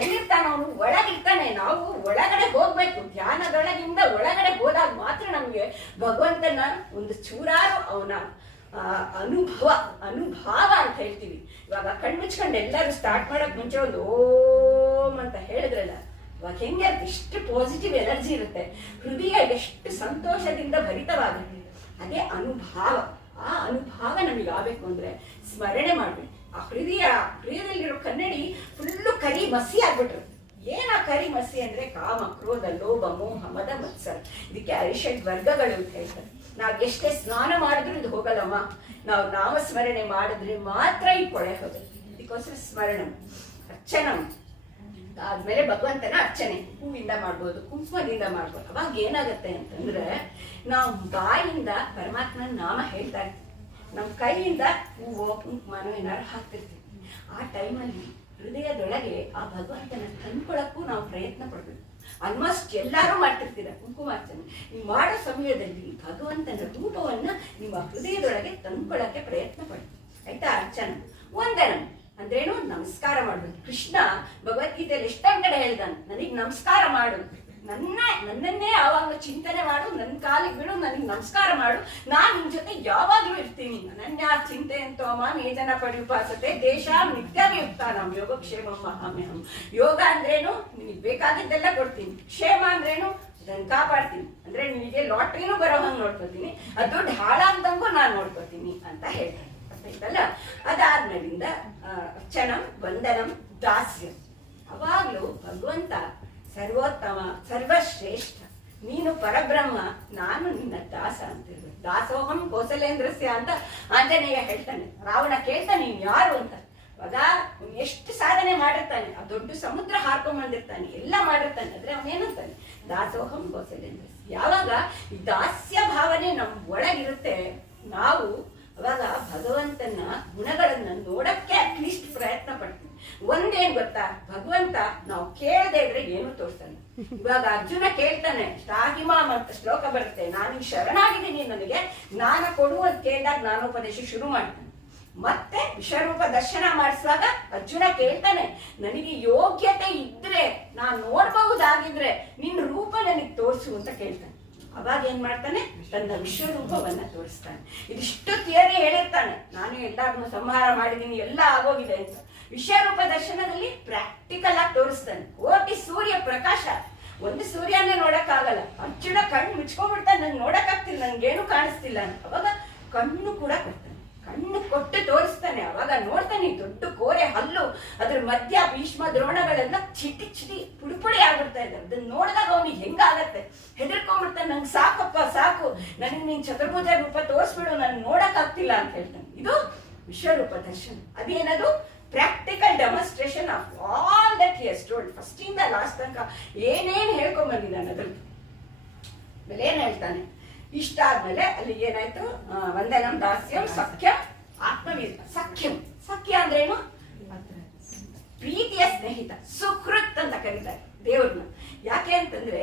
ಎಲ್ಲಿರ್ತಾನ ಅವನು? ಒಳಗಿರ್ತಾನೆ. ನಾವು ಒಳಗಡೆ ಹೋಗ್ಬೇಕು. ಧ್ಯಾನದೊಳಗಿಂದ ಒಳಗಡೆ ಹೋದಾಗ ಮಾತ್ರ ನಮ್ಗೆ ಭಗವಂತನ ಒಂದು ಚೂರಾರು ಅವನ ಅನುಭವ ಅಂತ ಹೇಳ್ತೀವಿ. ಇವಾಗ ಕಣ್ಮುಚ್ಕೊಂಡು ಎಲ್ಲರೂ ಸ್ಟಾರ್ಟ್ ಮಾಡಕ್ ಮುಂಚೆ ಒಂದು ಓಂ ಅಂತ ಹೇಳಿದ್ರಲ್ಲ, ಇವಾಗ ಹೆಂಗೆ ಎಷ್ಟು ಪಾಸಿಟಿವ್ ಎನರ್ಜಿ ಇರುತ್ತೆ, ಹೃದಯ ಎಷ್ಟು ಸಂತೋಷದಿಂದ ಭರಿತವಾಗುತ್ತೆ. ಅದೇ ಅನುಭವ. ಆ ಅನುಭವ ನಮಗೆ ಆಗ್ಬೇಕು ಅಂದ್ರೆ ಸ್ಮರಣೆ ಮಾಡ್ಬೇಕು. ಆ ಹೃದಯದಲ್ಲಿರೋ ಕನ್ನಡಿ ಫುಲ್ಲು ಕರಿ ಮಸಿ ಆಗ್ಬಿಟ್ರು. ಏನ ಕರಿ ಮಸಿ ಅಂದ್ರೆ ಕಾಮ, ಕ್ರೋಧ, ಲೋಭ, ಮೋಹ, ಮದ, ಮತ್ಸರ. ಇದಕ್ಕೆ ಅರಿಷಡ್ ವರ್ಗಗಳು ಅಂತ ಹೇಳ್ತಾರೆ. ನಾವ್ ಎಷ್ಟೇ ಸ್ನಾನ ಮಾಡಿದ್ರು ಇದು ಹೋಗಲ್ಲಮ್ಮ. ನಾವು ನಾಮಸ್ಮರಣೆ ಮಾಡಿದ್ರೆ ಮಾತ್ರ ಈ ಕೊಳೆ ಹೋಗುತ್ತೆ. ಇದಕ್ಕೋಸ್ಕರ ಸ್ಮರಣ, ಅರ್ಚನಂ. ಆದ್ಮೇಲೆ ಭಗವಂತನ ಅರ್ಚನೆ ಹೂವಿಂದ ಮಾಡ್ಬೋದು, ಕುಂಕುಮದಿಂದ ಮಾಡ್ಬೋದು. ಅವಾಗ ಏನಾಗತ್ತೆ ಅಂತಂದ್ರೆ ನಾವು ಬಾಯಿಂದ ಪರಮಾತ್ಮನ ನಾಮ ಹೇಳ್ತಾ ಇರ್ತೀವಿ, ನಮ್ಮ ಕೈಯಿಂದ ಹೂವು ಕುಂಕುಮನೋ ಏನಾರು ಹಾಕ್ತಿರ್ತೀವಿ. ಆ ಟೈಮಲ್ಲಿ ಹೃದಯದೊಳಗೆ ಆ ಭಗವಂತನ ತಂದ್ಕೊಳಕ್ಕೂ ನಾವು ಪ್ರಯತ್ನ ಪಡ್ಬೇಕು. ಆಲ್ಮೋಸ್ಟ್ ಎಲ್ಲರೂ ಮಾಡ್ತಿರ್ತೀರ ಕುಂಕುಮಾರ್ಚನೆ. ನೀವು ಮಾಡೋ ಸಮಯದಲ್ಲಿ ಭಗವಂತನ ರೂಪವನ್ನ ನಿಮ್ಮ ಹೃದಯದೊಳಗೆ ತಂದ್ಕೊಳಕ್ಕೆ ಪ್ರಯತ್ನ ಪಡಿ, ಆಯ್ತಾ? ಅರ್ಚನ. ವಂದನಂ ಅಂದ್ರೇನು? ನಮಸ್ಕಾರ ಮಾಡ್ಬೇಕು. ಕೃಷ್ಣ ಭಗವದ್ಗೀತೆಯಲ್ಲಿ ಎಷ್ಟೊಂದ್ ಕಡೆ ಹೇಳ್ದಾನೆ, ನನಗ್ ನಮಸ್ಕಾರ ಮಾಡು, ನನ್ನನ್ನೇ ಯಾವಾಗ ಚಿಂತನೆ ಮಾಡು, ನನ್ನ ಕಾಲಿಗೆ ಬಿಡು, ನನಗೆ ನಮಸ್ಕಾರ ಮಾಡು, ನಾನ್ ನಿನ್ ಜೊತೆ ಯಾವಾಗ್ಲೂ ಇರ್ತೀನಿ. ನನ್ಯಾರ ಚಿಂತೆ ಅಂತೋ ಮಾಂ ಏ ಜನ ಪರ್ಯುಪಾಸತೆ ದೇಶ ನಿತ್ಯಯುಕ್ತ ನಮ್ ಯೋಗಕ್ಷೇಮ ಮಹಾಮ್ಯಹಂ. ಯೋಗ ಅಂದ್ರೇನು? ನಿನಗೆ ಬೇಕಾಗಿದ್ದೆಲ್ಲ ಕೊಡ್ತೀನಿ. ಕ್ಷೇಮ ಅಂದ್ರೇನು? ಅದನ್ನ ಕಾಪಾಡ್ತೀನಿ. ಅಂದ್ರೆ ನಿನಗೆ ಲಾಟ್ರಿನೂ ಬರೋ ಹಂಗ್ ನೋಡ್ಕೋತೀನಿ, ಅದು ದುಡ್ಡು ಹಾಳಾಗ್ದಂಗೂ ನಾನ್ ನೋಡ್ಕೋತೀನಿ ಅಂತ ಹೇಳ್ತೀನಿ. ಆಯ್ತಲ್ಲ? ಅದಾದ್ಮೇಲಿಂದ ಅರ್ಚನಂ, ವಂದನಂ, ದಾಸ್ಯಂ. ಅವಾಗ್ಲೂ ಭಗವಂತ ಸರ್ವೋತ್ತಮ, ಸರ್ವಶ್ರೇಷ್ಠ, ನೀನು ಪರಬ್ರಹ್ಮ, ನಾನು ನಿನ್ನ ದಾಸ ಅಂತ ಹೇಳ್ಬೇಕು. ದಾಸೋಹಂ ಕೌಸಲೇಂದ್ರಸ್ಯ ಅಂತ ಆಂಜನೇಯ ಹೇಳ್ತಾನೆ. ರಾವಣ ಕೇಳ್ತಾನೆ ನೀನ್ ಯಾರು ಅಂತ. ಅವಾಗ ಎಷ್ಟು ಸಾಧನೆ ಮಾಡಿರ್ತಾನೆ, ಆ ದೊಡ್ಡ ಸಮುದ್ರ ಹಾರ್ಕೊಂಡ್ ಬಂದಿರ್ತಾನೆ, ಎಲ್ಲ ಮಾಡಿರ್ತಾನೆ. ಆದ್ರೆ ಅವನೇನಂತಾನೆ? ದಾಸೋಹಂ ಕೌಸಲೇಂದ್ರಸ್ಯ. ಯಾವಾಗ ಈ ದಾಸ್ಯ ಭಾವನೆ ನಮ್ ಒಳಗಿರುತ್ತೆ, ನಾವು ಅವಾಗ ಭಗವಂತನ ಗುಣಗಳನ್ನ ನೋಡಕ್ಕೆ ಅಟ್ಲೀಸ್ಟ್ ಪ್ರಯತ್ನ ಪಡ್ತೀವಿ. ಒಂದೇನ್ ಗೊತ್ತಾ, ಭಗವಂತ ನಾವು ಕೇಳದೆ ಇದ್ರೆ ಏನು ತೋರ್ತಾನೆ. ಇವಾಗ ಅರ್ಜುನ ಕೇಳ್ತಾನೆ, ಶ್ರಾಹಿಮಾಮ್ ಅಂತ ಶ್ಲೋಕ ಬರುತ್ತೆ, ನಾನು ಶರಣಾಗಿದ್ದೀನಿ, ನನಗೆ ಜ್ಞಾನ ಕೊಡುವಂತ ಕೇಳಿದಾಗ ಜ್ಞಾನೋಪದೇಶ ಶುರು ಮಾಡ್ತಾನೆ. ಮತ್ತೆ ವಿಶ್ವರೂಪ ದರ್ಶನ ಮಾಡಿಸುವಾಗ ಅರ್ಜುನ ಕೇಳ್ತಾನೆ, ನನಗೆ ಯೋಗ್ಯತೆ ಇದ್ರೆ, ನಾನ್ ನೋಡ್ಬಹುದಾಗಿದ್ರೆ ನಿನ್ ರೂಪ ನನಗೆ ತೋರಿಸು ಅಂತ ಕೇಳ್ತಾನೆ. ಅವಾಗ ಏನ್ ಮಾಡ್ತಾನೆ? ತನ್ನ ವಿಶ್ವರೂಪವನ್ನ ತೋರಿಸ್ತಾನೆ. ಇದಿಷ್ಟು ಥಿಯರಿ ಹೇಳಿರ್ತಾನೆ, ನಾನು ಎಲ್ಲಾರನ್ನು ಸಂಹಾರ ಮಾಡಿದೀನಿ, ಎಲ್ಲ ಆಗೋಗಿದೆ ಅಂತ. ವಿಶ್ವರೂಪ ದರ್ಶನದಲ್ಲಿ ಪ್ರಾಕ್ಟಿಕಲ್ ಆಗಿ ತೋರಿಸ್ತಾನೆ. ಕೋಟಿ ಸೂರ್ಯ ಪ್ರಕಾಶ, ಒಂದು ಸೂರ್ಯನೇ ನೋಡಕ್ ಆಗಲ್ಲ. ಅರ್ಜುನ ಕಣ್ಣು ಮುಚ್ಕೊಂಡ್ಬಿಡ್ತಾನೆ, ನನ್ಗೆ ನೋಡಕ್ ಆಗ್ತಿಲ್ಲ, ನನ್ಗೇನು ಕಾಣಿಸ್ತಿಲ್ಲ ಅಂತ. ಅವಾಗ ಕಣ್ಣು ಕೂಡ ಕೊಡ್ತಾನೆ, ಕಣ್ಣು ಕೊಟ್ಟು ತೋರಿಸ್ತಾನೆ. ಅವಾಗ ನೋಡ್ತಾನೆ ದೊಡ್ಡ ಕೋರೆ ಹಲ್ಲು, ಅದ್ರ ಮಧ್ಯ ಭೀಷ್ಮ ದ್ರೋಣಗಳೆಲ್ಲ ಚಿಟಿ ಪುಡಿ ಆಗ್ಬಿಡ್ತಾ ಇದ್ದಾರೆ. ಅದನ್ನ ನೋಡಿದಾಗ ಅವನಿಗೆ ಹೆಂಗಾಗತ್ತೆ, ಹೆದರ್ಕೊಂಡ್ಬಿಡ್ತಾನೆ. ನಂಗೆ ಸಾಕಪ್ಪ ಸಾಕು, ನನಗೆ ನೀನ್ ಚತುರ್ಭುಜ ರೂಪ ತೋರಿಸ್ಬಿಡು, ನನ್ ನೋಡಕ್ ಆಗ್ತಿಲ್ಲ ಅಂತ ಹೇಳ್ತಾನೆ. ಇದು ವಿಶ್ವರೂಪ ದರ್ಶನ. ಅದೇನದು? Practical demonstration of all that he has told. First ಇಂದ ಲಾಸ್ಟ್ ತನಕ ಏನೇನ್ ಹೇಳ್ಕೊಂಡ್ ಬಂದಿದ್ದಾನೆ ಅದ್ರಲ್ಲಿ. ಆಮೇಲೆ ಏನ್ ಹೇಳ್ತಾನೆ? ಇಷ್ಟ ಆದ್ಮೇಲೆ ಅಲ್ಲಿ ಏನಾಯ್ತು? ವಂದನಂ, ದಾಸ್ಯಂ, ಸಖ್ಯಂ, ಆತ್ಮವೀರ್ಯ. ಸಖ್ಯ ಅಂದ್ರೇನು? ಪ್ರೀತಿಯ ಸ್ನೇಹಿತ, ಸುಕೃತ್ ಅಂತ ಕರೀತಾರೆ ದೇವ್ರನ್ನ. ಯಾಕೆ ಅಂತಂದ್ರೆ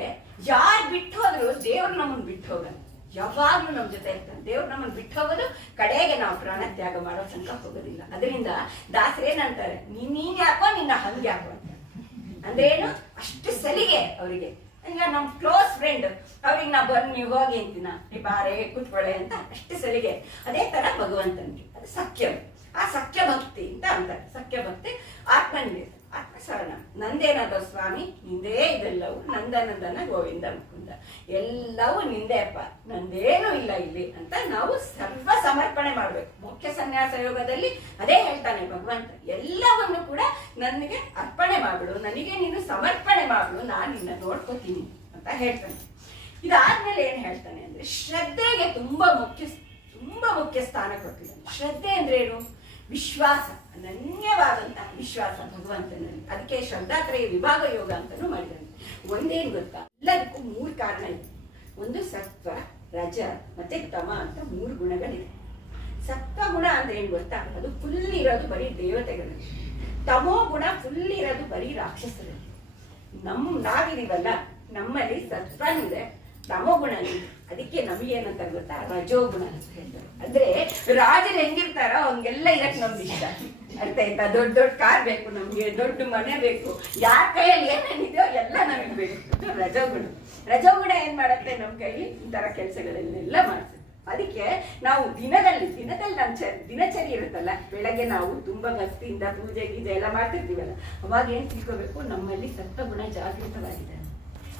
ಯಾರ್ ಬಿಟ್ಟು ಹೋದ್ರು ದೇವ್ರು ನಮ್ಮನ್ ಬಿಟ್ಟು ಹೋಗಲ್ಲ, ಯಾವಾಗ್ಲೂ ನಮ್ ಜೊತೆ ಇರ್ತಾನೆ. ದೇವ್ರು ನಮ್ಮನ್ ಬಿಟ್ಟು ಹೋಗೋದು, ಕಡೆಗೆ ನಾವು ಪ್ರಾಣ ತ್ಯಾಗ ಮಾಡೋ ತನಕ ಹೋಗೋದಿಲ್ಲ. ಅದರಿಂದ ದಾಸರೇನಂತಾರೆ, ನೀನ್ ಯಾಕೋ ನಿನ್ನ ಹಂಗೆ ಯಾಕೋ ಅಂತ. ಅಂದ್ರೇನು? ಅಷ್ಟು ಸಲಿಗೆ ಅವರಿಗೆ. ಈಗ ನಮ್ ಕ್ಲೋಸ್ ಫ್ರೆಂಡ್ ಅವ್ರಿಗೆ ನಾ ಬನ್ನಿ ಹೋಗಿ ಅಂತೀನ, ಈ ಬಾರೆ ಕೂತ್ಕೊಳ್ಳೆ ಅಂತ ಅಷ್ಟು ಸಲಿಗೆ. ಅದೇ ತರ ಭಗವಂತನಿಗೆ ಅದು ಸಖ್ಯ. ಆ ಸಖ್ಯ ಭಕ್ತಿ ಅಂತ ಅಂತಾರೆ. ಸಖ್ಯ ಭಕ್ತಿ, ಆತ್ಮನಿವೇದ. ಪ್ರಸರಣ. ನಂದೇನದ ಸ್ವಾಮಿ, ನಿಂದೇ ಇದೆಲ್ಲವೂ, ನಂದನಂದನ ಗೋವಿಂದ ಮುಕುಂದ, ಎಲ್ಲವೂ ನಿಂದೇ ಅಪ್ಪ, ನಂದೇನೂ ಇಲ್ಲ ಇಲ್ಲಿ ಅಂತ ನಾವು ಸರ್ವ ಸಮರ್ಪಣೆ ಮಾಡ್ಬೇಕು. ಮುಖ್ಯ ಸನ್ಯಾಸ ಯೋಗದಲ್ಲಿ ಅದೇ ಹೇಳ್ತಾನೆ ಭಗವಂತ, ಎಲ್ಲವನ್ನು ಕೂಡ ನನಗೆ ಅರ್ಪಣೆ ಮಾಡ್ಬಿಡು, ನನಗೆ ನೀನು ಸಮರ್ಪಣೆ ಮಾಡ್ಬಿಡು, ನಾನು ನಿನ್ನ ನೋಡ್ಕೋತೀನಿ ಅಂತ ಹೇಳ್ತಾನೆ. ಇದಾದ್ಮೇಲೆ ಏನ್ ಹೇಳ್ತಾನೆ ಅಂದ್ರೆ, ಶ್ರದ್ಧೆಗೆ ತುಂಬಾ ಮುಖ್ಯ ಸ್ಥಾನ ಕೊಟ್ಟಿದ್ದಾನೆ. ಶ್ರದ್ಧೆ ಅಂದ್ರೆ ಏನು? ವಿಶ್ವಾಸ, ಅನನ್ಯವಾದಂತ ವಿಶ್ವಾಸ ಭಗವಂತನಲ್ಲಿ. ಅದಕ್ಕೆ ಶ್ರದ್ಧಾತ್ರಯ ವಿಭಾಗ ಯೋಗ ಅಂತಾನೂ ಮಾಡಿದ್ದಾನೆ. ಒಂದೇನು ಗೊತ್ತಾ, ಎಲ್ಲದಕ್ಕೂ 3 ಕಾರಣ ಇದೆ. ಒಂದು ಸತ್ವ, ರಜ ಮತ್ತೆ ತಮ ಅಂತ 3 ಗುಣಗಳಿದೆ. ಸತ್ವ ಗುಣ ಅಂದ್ರೆ ಏನ್ ಗೊತ್ತಾ, ಅದು ಫುಲ್ ಇರೋದು ಬರೀ ದೇವತೆಗಳಲ್ಲಿ. ತಮೋ ಗುಣ ಫುಲ್ ಇರೋದು ಬರೀ ರಾಕ್ಷಸರಲ್ಲಿ. ನಾವಿದೀವಲ್ಲ, ನಮ್ಮಲ್ಲಿ ಸತ್ವನಿದೆ, ತಮೋ ಗುಣ ಇದೆ. ಅದಕ್ಕೆ ನಮಗೇನಂತ ಗೊತ್ತಾ, ರಜೋಗುಣ ಅಂತ ಹೇಳ್ತಾರೆ. ಅಂದ್ರೆ ರಾಜರು ಹೆಂಗಿರ್ತಾರೋ ಅವ್ನಿಗೆಲ್ಲ ಇರಕ್ ನಮ್ಗೆ ಇಷ್ಟ. ಅರ್ಥ ಆಯ್ತಾ? ದೊಡ್ಡ ದೊಡ್ಡ ಕಾರ್ ಬೇಕು ನಮ್ಗೆ, ದೊಡ್ಡ ಮನೆ ಬೇಕು, ಯಾರ ಕೈಯಲ್ಲಿ ಏನೇನಿದೆಯೋ ಎಲ್ಲ ನಮಗ್ ಬೇಕು. ರಜೋಗುಣ. ರಜೋಗುಣ ಏನ್ ಮಾಡತ್ತೆ, ನಮ್ ಕೈಲಿ ಈ ತರ ಕೆಲಸಗಳನ್ನೆಲ್ಲ ಮಾಡ್ಸುತ್ತೆ. ಅದಕ್ಕೆ ನಾವು ದಿನದಲ್ಲಿ ನಮ್ಮ ದಿನಚರಿ ಇರುತ್ತಲ್ಲ, ಬೆಳಗ್ಗೆ ನಾವು ತುಂಬಾ ಭಕ್ತಿಯಿಂದ ಪೂಜೆ ಗೀಜೆ ಎಲ್ಲ ಮಾಡ್ತಿರ್ತೀವಲ್ಲ, ಅವಾಗ ಏನ್ ತಿಳ್ಕೋಬೇಕು, ನಮ್ಮಲ್ಲಿ ಸತ್ವಗುಣ ಜಾಗೃತವಾಗಿದೆ.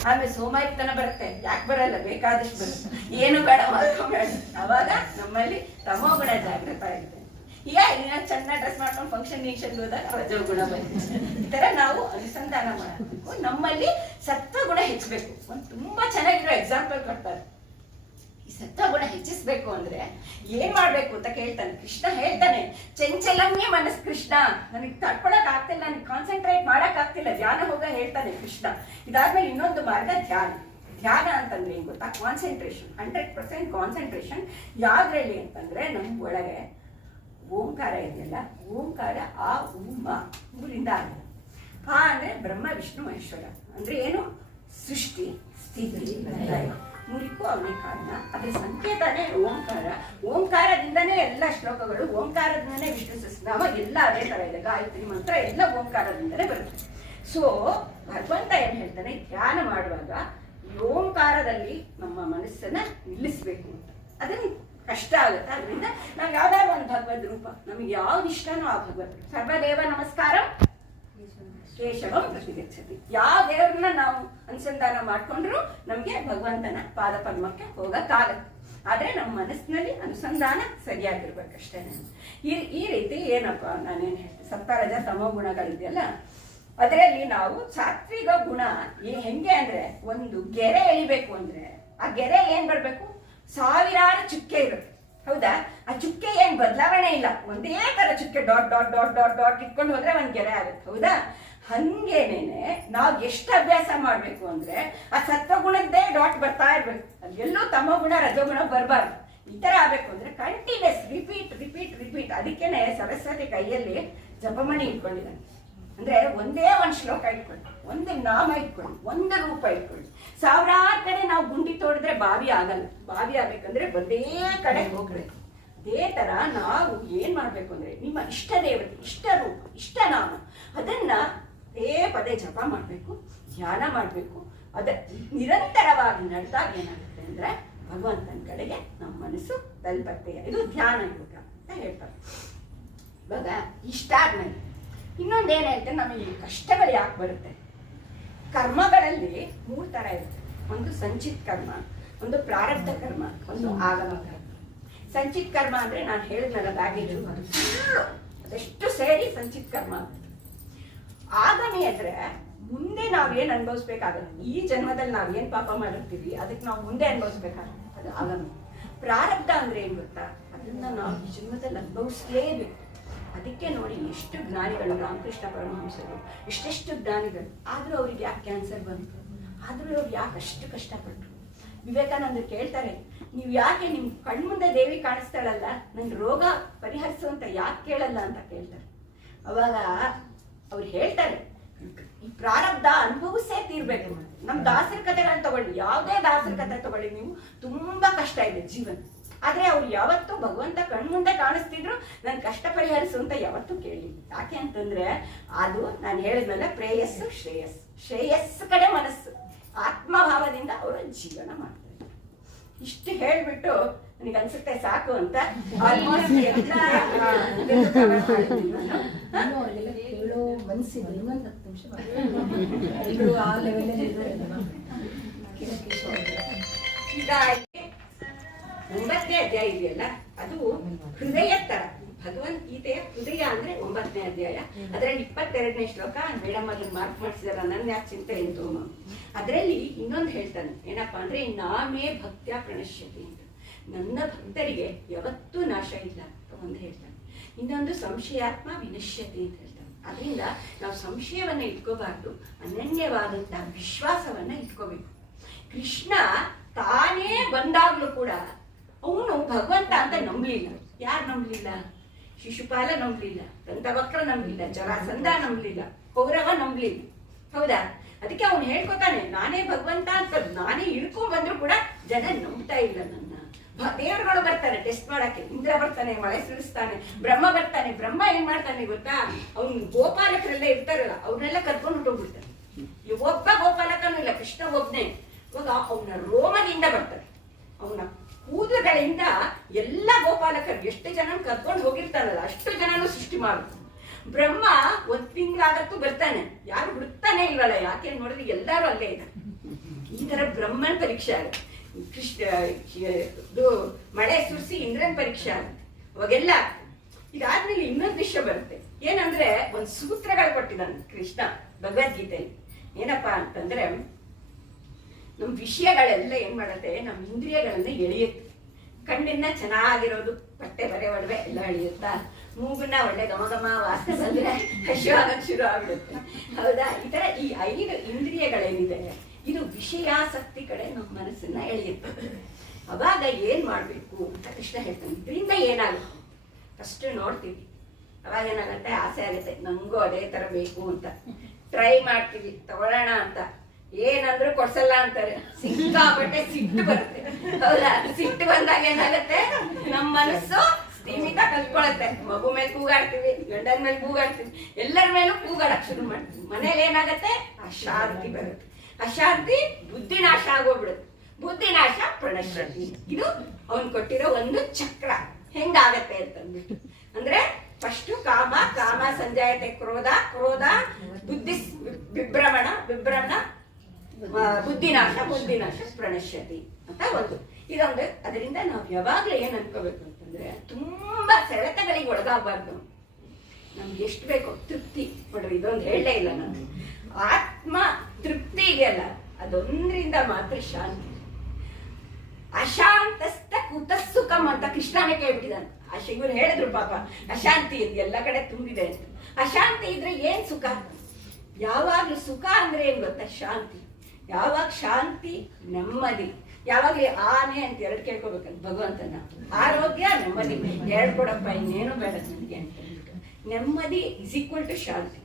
ಆಮೇಲೆ ಸೋಮಾರಿತನ ಬರುತ್ತೆ, ಯಾಕೆ ಬರಲ್ಲ, ಬೇಕಾದಷ್ಟು ಬರುತ್ತೆ, ಏನು ಬೇಡ ಮಾಡ್ಕೊಂಬೇಡ. ಅವಾಗ ನಮ್ಮಲ್ಲಿ ತಮೋಗುಣ ಜಾಗೃತ ಆಗಿದೆ. ಈಗ ಚೆನ್ನಾಗಿ ಡ್ರೆಸ್ ಮಾಡ್ಕೊಂಡು ಫಂಕ್ಷನ್ ಹೋದಾಗ ರಜೋಗುಣ ಬಂದಿದೆ. ಈ ತರ ನಾವು ಅನುಸಂಧಾನ ಮಾಡಬೇಕು, ನಮ್ಮಲ್ಲಿ ಸತ್ವಗುಣ ಹೆಚ್ಚಬೇಕು. ಒಂದು ತುಂಬಾ ಚೆನ್ನಾಗಿರೋ ಎಕ್ಸಾಂಪಲ್ ಕೊಡ್ತಾರೆ. ಈ ಸತ್ವಗುಣ ಹೆಚ್ಚಿಸ್ಬೇಕು ಅಂದ್ರೆ ಏನ್ ಮಾಡ್ಬೇಕು ಅಂತ ಕೇಳ್ತಾನೆ ಕೃಷ್ಣ. ಹೇಳ್ತಾನೆ, ಚಂಚಲಮ್ಯ ಮನಸ್ ಕೃಷ್ಣ, ನನಗೆ ತಡ್ಕೊಳಕ್ ಆಗ್ತಿಲ್ಲ, ನನಗೆ ಕಾನ್ಸಂಟ್ರೇಟ್ ಮಾಡಕ್ ಆಗ್ತಿಲ್ಲ, ಧ್ಯಾನ ಹೋಗ ಹೇಳ್ತಾನೆ ಕೃಷ್ಣ. ಇದಾದ್ಮೇಲೆ ಇನ್ನೊಂದು ಮಾರ್ಗ ಧ್ಯಾನ. ಧ್ಯಾನ ಅಂತಂದ್ರೆ ಏನ್ ಗೊತ್ತಾ, ಕಾನ್ಸಂಟ್ರೇಷನ್, 100% ಕಾನ್ಸಂಟ್ರೇಷನ್. ಯಾವ್ದ್ರಲ್ಲಿ ಅಂತಂದ್ರೆ ನಮ್ ಒಳಗೆ ಓಂಕಾರ ಇದೆಯಲ್ಲ, ಓಂಕಾರ ಆ ಉಮ್ಮ 3ರಿಂದ ಆಗಿದೆ. ಆ ಅಂದ್ರೆ ಬ್ರಹ್ಮ ವಿಷ್ಣು ಮಹೇಶ್ವರ ಅಂದ್ರೆ ಏನು, ಸೃಷ್ಟಿ ಸ್ಥಿತಿ ಲಯ 3ಕ್ಕೂ ಅವನೇ ಕಾರಣ. ಅದ್ರ ಸಂಕೇತನೇ ಓಂಕಾರ. ಓಂಕಾರದಿಂದನೇ ಎಲ್ಲ ಶ್ಲೋಕಗಳು, ಓಂಕಾರದಿಂದನೇ ವಿಷ್ಣು ಸಹಸ್ರನಾಮ ಎಲ್ಲ ಅದೇ ತರ ಇದೆ. ಗಾಯತ್ರಿ ಮಂತ್ರ ಎಲ್ಲ ಓಂಕಾರದಿಂದನೇ ಬರುತ್ತೆ. ಸೊ ಭಗವಂತ ಏನ್ ಹೇಳ್ತಾನೆ, ಧ್ಯಾನ ಮಾಡುವಾಗ ಈ ಓಂಕಾರದಲ್ಲಿ ನಮ್ಮ ಮನಸ್ಸನ್ನ ನಿಲ್ಲಿಸ್ಬೇಕು ಅಂತ. ಅದನ್ನ ಕಷ್ಟ ಆಗುತ್ತೆ. ಅದರಿಂದ ನಾವು ಯಾವ್ದಾದ್ರು ಒಂದು ಭಗವದ್ ರೂಪ, ನಮಗೆ ಯಾವ್ದು ಇಷ್ಟನೋ ಆ ಭಗವದ್ ರೂಪ. ಸರ್ವದೇವ ನಮಸ್ಕಾರ ಕೇಶವಂ ಪ್ರತಿಗಚ್ಚತಿ. ಯಾವ ದೇವ್ರನ್ನ ನಾವು ಅನುಸಂಧಾನ ಮಾಡ್ಕೊಂಡ್ರು ನಮ್ಗೆ ಭಗವಂತನ ಪಾದ ಪದ್ಮಕ್ಕೆ ಹೋಗಕ್ಕಾಗತ್ತೆ. ಆದ್ರೆ ನಮ್ಮ ಮನಸ್ಸಿನಲ್ಲಿ ಅನುಸಂಧಾನ ಸರಿಯಾಗಿರ್ಬೇಕಷ್ಟೇ. ಈ ರೀತಿ ಏನಪ್ಪ ನಾನೇನ್ ಹೇಳ್ತೀನಿ, ಸಪ್ತರಜ ತಮೋ ಗುಣಗಳಿದೆಯಲ್ಲ, ಅದರಲ್ಲಿ ನಾವು ಸಾತ್ವಿಕ ಗುಣ ಹೆಂಗೆ ಅಂದ್ರೆ, ಒಂದು ಗೆರೆ ಎಳಿಬೇಕು ಅಂದ್ರೆ ಆ ಗೆರೆ ಏನ್ ಬರ್ಬೇಕು, 1000 ಚುಕ್ಕೆ ಇರುತ್ತೆ. ಹೌದಾ? ಆ ಚುಕ್ಕೆ ಏನ್ ಬದಲಾವಣೆ ಇಲ್ಲ, ಒಂದೇ ತರ ಚುಕ್ಕೆ dot dot dot dot dot ಇಟ್ಕೊಂಡು ಹೋದ್ರೆ ಒಂದ್ ಗೆರೆ ಆಗುತ್ತೆ. ಹೌದಾ? ಹಂಗೇನೇನೆ ನಾವು ಎಷ್ಟು ಅಭ್ಯಾಸ ಮಾಡ್ಬೇಕು ಅಂದ್ರೆ ಆ ಸತ್ವಗುಣದ್ದೇ ಡಾಟ್ ಬರ್ತಾ ಇರ್ಬೇಕು. ಅಲ್ಲಿ ಎಲ್ಲೂ ತಮೋ ಗುಣ ರಜೋಗುಣ ಬರಬಾರ್ದು. ಈ ತರ ಆಗ್ಬೇಕು ಅಂದ್ರೆ ಕಂಟಿನ್ಯೂಸ್ ರಿಪೀಟ್ ರಿಪೀಟ್ ರಿಪೀಟ್. ಅದಕ್ಕೇನೆ ಸರಸ್ವತಿ ಕೈಯಲ್ಲಿ ಜಪಮಣಿ ಇಟ್ಕೊಂಡಿದ್ದಾನೆ. ಅಂದ್ರೆ ಒಂದೇ ಒಂದು ಶ್ಲೋಕ ಇಟ್ಕೊಳ್ಳಿ, ಒಂದು ನಾಮ ಇಟ್ಕೊಳ್ಳಿ, ಒಂದು ರೂಪ ಇಟ್ಕೊಳ್ಳಿ. 1000 ಕಡೆ ನಾವು ಗುಂಡಿ ತೋಡಿದ್ರೆ ಬಾವಿ ಆಗಲ್ಲ. ಬಾವಿ ಆಗ್ಬೇಕಂದ್ರೆ ಒಂದೇ ಕಡೆ ಹೋಗ್ಬೇಕು. ಅದೇ ತರ ನಾವು ಏನ್ ಮಾಡ್ಬೇಕು ಅಂದ್ರೆ, ನಿಮ್ಮ ಇಷ್ಟ ದೇವತೆ, ಇಷ್ಟ ರೂಪ, ಇಷ್ಟ ನಾಮ, ಅದನ್ನ ಪದೇ ಜಪ ಮಾಡ್ಬೇಕು, ಧ್ಯಾನ ಮಾಡ್ಬೇಕು. ಅದ ನಿರಂತರವಾಗಿ ನಡೆದಾಗ ಏನಾಗುತ್ತೆ ಅಂದ್ರೆ ಭಗವಂತನ ಕಡೆಗೆ ನಮ್ಮ ಮನಸ್ಸು ತಲುಪತ್ತೆ. ಇದು ಧ್ಯಾನ ಯೋಗ ಅಂತ ಹೇಳ್ತಾರೆ. ಇವಾಗ ಇಷ್ಟ ಆದ್ಮೇಲೆ ಇನ್ನೊಂದೇನ್ ಹೇಳ್ತೇನೆ, ನಮಗೆ ಕಷ್ಟಗಳು ಯಾಕೆ ಬರುತ್ತೆ? ಕರ್ಮಗಳಲ್ಲಿ 3 ತರ ಇರುತ್ತೆ. ಒಂದು ಸಂಚಿತ್ ಕರ್ಮ, ಒಂದು ಪ್ರಾರಬ್ಧ ಕರ್ಮ, ಒಂದು ಆಗಮ ಕರ್ಮ. ಸಂಚಿತ್ ಕರ್ಮ ಅಂದ್ರೆ ನಾನು ಹೇಳಿದ್ನಲ್ಲ, ಬ್ಯಾಗೇಜು ಅದು ಅದೆಷ್ಟು ಸೇರಿ ಸಂಚಿತ್ ಕರ್ಮ ಆಗುತ್ತೆ. ಆಗಮಿ ಅಂದ್ರೆ ಮುಂದೆ ನಾವೇನ್ ಅನುಭವಿಸ್ಬೇಕಾಗತ್ತೆ, ಈ ಜನ್ಮದಲ್ಲಿ ನಾವೇನ್ ಪಾಪ ಮಾಡಿರ್ತೀವಿ ಅದಕ್ಕೆ ನಾವು ಮುಂದೆ ಅನುಭವಿಸ್ಬೇಕಾಗತ್ತೆ, ಅದು ಆಗಮಿ. ಪ್ರಾರಬ್ಧ ಅಂದ್ರೆ ಏನ್ ಗೊತ್ತಾ, ಅದನ್ನ ನಾವು ಈ ಜನ್ಮದಲ್ಲಿ ಅನುಭವಿಸ್ಲೇಬೇಕು. ಅದಕ್ಕೆ ನೋಡಿ ಎಷ್ಟು ಜ್ಞಾನಿಗಳು, ರಾಮಕೃಷ್ಣ ಪರಮಹಂಸರು ಎಷ್ಟೆಷ್ಟು ಜ್ಞಾನಿಗಳು, ಆದ್ರೂ ಅವ್ರಿಗೆ ಯಾಕೆ ಕ್ಯಾನ್ಸರ್ ಬಂತು, ಆದ್ರೂ ಅವ್ರು ಯಾಕೆ ಅಷ್ಟು ಕಷ್ಟಪಟ್ರು. ವಿವೇಕಾನಂದರು ಕೇಳ್ತಾರೆ, ನೀವು ಯಾಕೆ ನಿಮ್ ಕಣ್ಮುಂದೆ ದೇವಿ ಕಾಣಿಸ್ತಾಳಲ್ಲ, ನನ್ ರೋಗ ಪರಿಹರಿಸು ಅಂತ ಯಾಕೆ ಕೇಳಲ್ಲ ಅಂತ ಕೇಳ್ತಾರೆ. ಅವಾಗ ಅವ್ರು ಹೇಳ್ತಾರೆ, ಈ ಪ್ರಾರಬ್ಧ ಅನುಭವಿಸೇ ತೀರ್ಬೇಕು. ನಮ್ ದಾಸರ ಕಥೆಗಳನ್ನ ತಗೊಳ್ಳಿ, ಯಾವುದೇ ದಾಸರ ಕಥೆ ತಗೊಳ್ಳಿ ನೀವು, ತುಂಬಾ ಕಷ್ಟ ಇದೆ ಜೀವನ. ಆದ್ರೆ ಅವ್ರು ಯಾವತ್ತೂ ಭಗವಂತ ಕಣ್ಮುಂದೆ ಕಾಣಿಸ್ತಿದ್ರು ನನ್ ಕಷ್ಟ ಪರಿಹರಿಸು ಅಂತ ಯಾವತ್ತೂ ಕೇಳಿಲ್ಲ. ಯಾಕೆ ಅಂತಂದ್ರೆ ಅದು ನಾನು ಹೇಳಿದ್ಮೇಲೆ ಪ್ರೇಯಸ್ಸು ಶ್ರೇಯಸ್ಸು, ಶ್ರೇಯಸ್ಸು ಕಡೆ ಮನಸ್ಸು, ಆತ್ಮಭಾವದಿಂದ ಅವರು ಜೀವನ ಮಾಡ್ತಾರೆ. ಇಷ್ಟು ಹೇಳ್ಬಿಟ್ಟು ನನಗೆ ಅನ್ಸುತ್ತೆ ಸಾಕು ಅಂತ ಆಲ್ಮೋಸ್ಟ್ ಅವ್ರಿಗೆಲ್ಲ ಕೇಳೋ ಮನಸ್ಸಿದೆ. ಇನ್ನೊಂದು 10 ನಿಮಿಷ ಎಲ್ಲರೂ ಆ ಲೆವೆಲಲ್ಲಿ ಈಗ 9ನೇ ಅಧ್ಯಾಯ ಇದೆಯಲ್ಲ, ಅದು ಹೃದಯ ತರ. ಭಗವದ್ಗೀತೆಯ ಹೃದಯ ಅಂದ್ರೆ 9ನೇ ಅಧ್ಯಾಯ. ಅದರಲ್ಲಿ 22ನೇ ಶ್ಲೋಕ ಮೇಡಮ್ ಅದನ್ನ ಮಾರ್ಕ್ ಮಾಡಿಸಿದಾರ. ನನ್ನ ಯಾಕೆ ಚಿಂತೆ ಎಂತು ಅದರಲ್ಲಿ ಇನ್ನೊಂದು ಹೇಳ್ತಾನೆ, ಏನಪ್ಪಾ ಅಂದ್ರೆ ನಾಮೇ ಭಕ್ತ್ಯ ಪ್ರಣಶ್ಯತಿ ಅಂತ. ನನ್ನ ಭಕ್ತರಿಗೆ ಯಾವತ್ತೂ ನಾಶ ಇಲ್ಲ ಅಂತ ಒಂದು ಹೇಳ್ತಾನೆ. ಇನ್ನೊಂದು ಸಂಶಯಾತ್ಮ ವಿನಶ್ಯತಿ ಅಂತ ಹೇಳ್ತಾನೆ. ಅದರಿಂದ ನಾವು ಸಂಶಯವನ್ನ ಇಟ್ಕೋಬಾರ್ದು, ಅನನ್ಯವಾದಂತ ವಿಶ್ವಾಸವನ್ನ ಇಟ್ಕೋಬೇಕು. ಕೃಷ್ಣ ತಾನೇ ಬಂದಾಗ್ಲೂ ಕೂಡ ಅವನು ಭಗವಂತ ಅಂತ ನಂಬಲಿಲ್ಲ. ಯಾರು ನಂಬಲಿಲ್ಲ? ಶಿಶುಪಾಲ ನಂಬಲಿಲ್ಲ, ದಂತವಕ್ರ ನಂಬಲಿಲ್ಲ, ಜರಾಸಂಧ ನಂಬಲಿಲ್ಲ, ಕೌರವ ನಂಬಲಿಲ್ಲ. ಹೌದಾ? ಅದಕ್ಕೆ ಅವನು ಹೇಳ್ಕೊತಾನೆ, ನಾನೇ ಭಗವಂತ ಅಂತ ನಾನೇ ಇಳ್ಕೊಂಡ್ ಬಂದ್ರು ಕೂಡ ಜನ ನಂಬ್ತಾ ಇಲ್ಲ ನನ್ನ. ದೇವರುಗಳು ಬರ್ತಾರೆ ಟೆಸ್ಟ್ ಮಾಡಕ್ಕೆ. ಇಂದ್ರ ಬರ್ತಾನೆ, ಮಳೆ ಸುರಿಸ್ತಾನೆ, ಬ್ರಹ್ಮ ಬರ್ತಾನೆ. ಬ್ರಹ್ಮ ಏನ್ ಮಾಡ್ತಾನೆ ಗೊತ್ತಾ? ಅವ್ನು ಗೋಪಾಲಕರೆಲ್ಲ ಇರ್ತಾರಲ್ಲ, ಅವ್ರನ್ನೆಲ್ಲ ಕರ್ಕೊಂಡು ಹೊಟ್ಟೋಗ್ಬಿಡ್ತಾನೆ. ಒಬ್ಬ ಗೋಪಾಲಕನೂ ಇಲ್ಲ, ಕೃಷ್ಣ ಒಬ್ನೇ. ಇವಾಗ ಅವನ ರೋಮದಿಂದ ಬರ್ತಾರೆ, ಅವನ ಕೂದಲುಗಳಿಂದ ಎಲ್ಲ ಗೋಪಾಲಕರು ಎಷ್ಟು ಜನ ಕರ್ಕೊಂಡು ಹೋಗಿರ್ತಾರಲ್ಲ ಅಷ್ಟು ಜನನು ಸೃಷ್ಟಿ ಮಾಡುದು. ಬ್ರಹ್ಮ 1 ತಿಂಗಳಾಗತ್ತೂ ಬರ್ತಾನೆ, ಯಾರು ಹುಡುಕ್ತಾನೆ ಇಲ್ವಲ್ಲ. ಯಾಕೆ ನೋಡಿದ್ರೆ ಎಲ್ಲರೂ ಅಲ್ಲೇ ಇದ್ದಾರೆ. ಈ ತರ ಬ್ರಹ್ಮನ್ ಪರೀಕ್ಷೆ ಆಗುತ್ತೆ. ಕೃಷ್ಣ ಮಳೆ ಸುರಿಸಿ ಇಂದ್ರನ್ ಪರೀಕ್ಷೆ ಆಗುತ್ತೆ. ಅವಾಗೆಲ್ಲ ಇದಾದ್ಮೇಲೆ ಇನ್ನೊಂದು ವಿಷಯ ಬರುತ್ತೆ. ಏನಂದ್ರೆ ಒಂದ್ ಸೂತ್ರಗಳು ಕೊಟ್ಟಿದ್ದಾನೆ ಕೃಷ್ಣ ಭಗವದ್ಗೀತೆಯಲ್ಲಿ. ಏನಪ್ಪಾ ಅಂತಂದ್ರೆ, ನಮ್ ವಿಷಯಗಳೆಲ್ಲ ಏನ್ ಮಾಡತ್ತೆ, ನಮ್ ಇಂದ್ರಿಯಗಳನ್ನ ಎಳೆಯುತ್ತೆ. ಕಣ್ಣಿನ ಚೆನ್ನಾಗಿರೋದು, ಬಟ್ಟೆ ಬರೆ ಒಡವೆ ಎಲ್ಲ ಎಳೆಯುತ್ತಾ, ಮೂಗನ್ನ ಒಳ್ಳೆ ಘಮ ವಾಸನೆ ಬಂದ್ರೆ ಹಸಿವಾಗಕ್ಕೆ ಶುರು ಆಗ್ಬಿಡುತ್ತೆ. ಹೌದಾ? ಈ ತರ ಈ 5 ಇಂದ್ರಿಯಗಳೇನಿದೆ ಇದು ವಿಷಯಾಸಕ್ತಿ ಕಡೆ ನಮ್ಮ ಮನಸ್ಸನ್ನ ಎಳೆಯುತ್ತೆ. ಅವಾಗ ಏನ್ ಮಾಡ್ಬೇಕು ಅಂತ ಕೃಷ್ಣ ಹೇಳ್ತಾನೆ. ಇದರಿಂದ ಏನಾಗುತ್ತೆ ಫಸ್ಟ್ ನೋಡ್ತೀವಿ, ಅವಾಗ ಏನಾಗತ್ತೆ, ಆಸೆ ಆಗುತ್ತೆ, ನಂಗೂ ಅದೇ ತರ ಬೇಕು ಅಂತ. ಟ್ರೈ ಮಾಡ್ತೀವಿ, ತಗೊಳ್ಳೋಣ ಅಂತ. ಏನಂದ್ರು ಕೊಡ್ಸಲ್ಲ ಅಂತಾರೆ. ಸಿಕ್ಕಾಪಟ್ಟೆ ಸಿಟ್ಟು ಬರುತ್ತೆ. ಹೌದಾ? ಸಿಟ್ಟು ಬಂದಾಗ ಏನಾಗತ್ತೆ, ನಮ್ಮ ಮನಸ್ಸು ಸೀಮಿತ ಕಲ್ತ್ಕೊಳತ್ತೆ. ಮಗು ಮೇಲೆ ಕೂಗಾಡ್ತೀವಿ, ಗಂಡನ ಮೇಲೆ ಕೂಗಾಡ್ತೀವಿ, ಎಲ್ಲರ ಮೇಲೂ ಕೂಗಾಡಕ್ ಶುರು ಮಾಡ್ತೀವಿ. ಮನೇಲಿ ಏನಾಗತ್ತೆ, ಅಶಾಂತಿ ಬರುತ್ತೆ. ಅಶಾಂತಿ ಬುದ್ಧಿನಾಶ ಆಗೋಗ್ಬಿಡುತ್ತೆ. ಬುದ್ಧಿನಾಶ ಪ್ರಣಶ್ಯತಿ. ಇದು ಅವನ್ ಕೊಟ್ಟಿರೋ ಒಂದು ಚಕ್ರ. ಹೆಂಗಾಗತ್ತೆ ಅಂತಂದ್ಬಿಟ್ಟು ಅಂದ್ರೆ, ಫಸ್ಟ್ ಕಾಮ, ಕಾಮ ಸಂಜಾಯತೆ ಕ್ರೋಧ, ಕ್ರೋಧ ಬುದ್ಧಿ ವಿಭ್ರಮಣ, ವಿಭ್ರಮಣ ಬುದ್ಧಿನಾಶ, ಬುದ್ಧಿನಾಶ ಪ್ರಣಶ್ಯತಿ ಅಂತ ಒಂದು ಇದೊಂದು. ಅದರಿಂದ ನಾವು ಯಾವಾಗ್ಲೂ ಏನ್ ಅನ್ಕೋಬೇಕು ಅಂತಂದ್ರೆ, ತುಂಬಾ ಸೆಳೆತಗಳಿಗೆ ಒಳಗಾಗಬಾರ್ದು. ನಮ್ಗೆ ಎಷ್ಟು ಬೇಕೋ ತೃಪ್ತಿ ನೋಡ್ರಿ. ಇದೊಂದು ಹೇಳಲೇ ಇಲ್ಲ ನಾನು. ಆತ್ಮ ತೃಪ್ತಿ ಇದೆಯಲ್ಲ, ಅದೊಂದ್ರಿಂದ ಮಾತ್ರ ಶಾಂತಿ. ಅಶಾಂತಸ್ಥ ಕುತ ಸುಖಂ ಅಂತ ಕೃಷ್ಣನೇ ಕೇಳ್ಬಿಟ್ಟಿದ್ದಾನೆ. ಇವ್ರು ಹೇಳಿದ್ರು ಪಾಪ, ಅಶಾಂತಿ ಇದೆ ಎಲ್ಲ ಕಡೆ ತುಂಬಿದೆ ಅಂತ. ಅಶಾಂತಿ ಇದ್ರೆ ಏನ್ ಸುಖ? ಯಾವಾಗ್ಲೂ ಸುಖ ಅಂದ್ರೆ ಏನ್ ಗೊತ್ತಾ? ಶಾಂತಿ. ಯಾವಾಗ ಶಾಂತಿ, ನೆಮ್ಮದಿ. ಯಾವಾಗ್ಲೂ ಆನೆ ಅಂತ 2 ಕೇಳ್ಕೊಬೇಕಂತ ಭಗವಂತನ. ಆರೋಗ್ಯ, ನೆಮ್ಮದಿ 2 ಕೊಡಪ್ಪ, ಇನ್ನೇನು ಬೇಡ ನನಗೆ ಅಂತ ಹೇಳ್ಬಿಟ್ಟು. ನೆಮ್ಮದಿ ಇಸ್ ಈಕ್ವಲ್ ಟು ಶಾಂತಿ.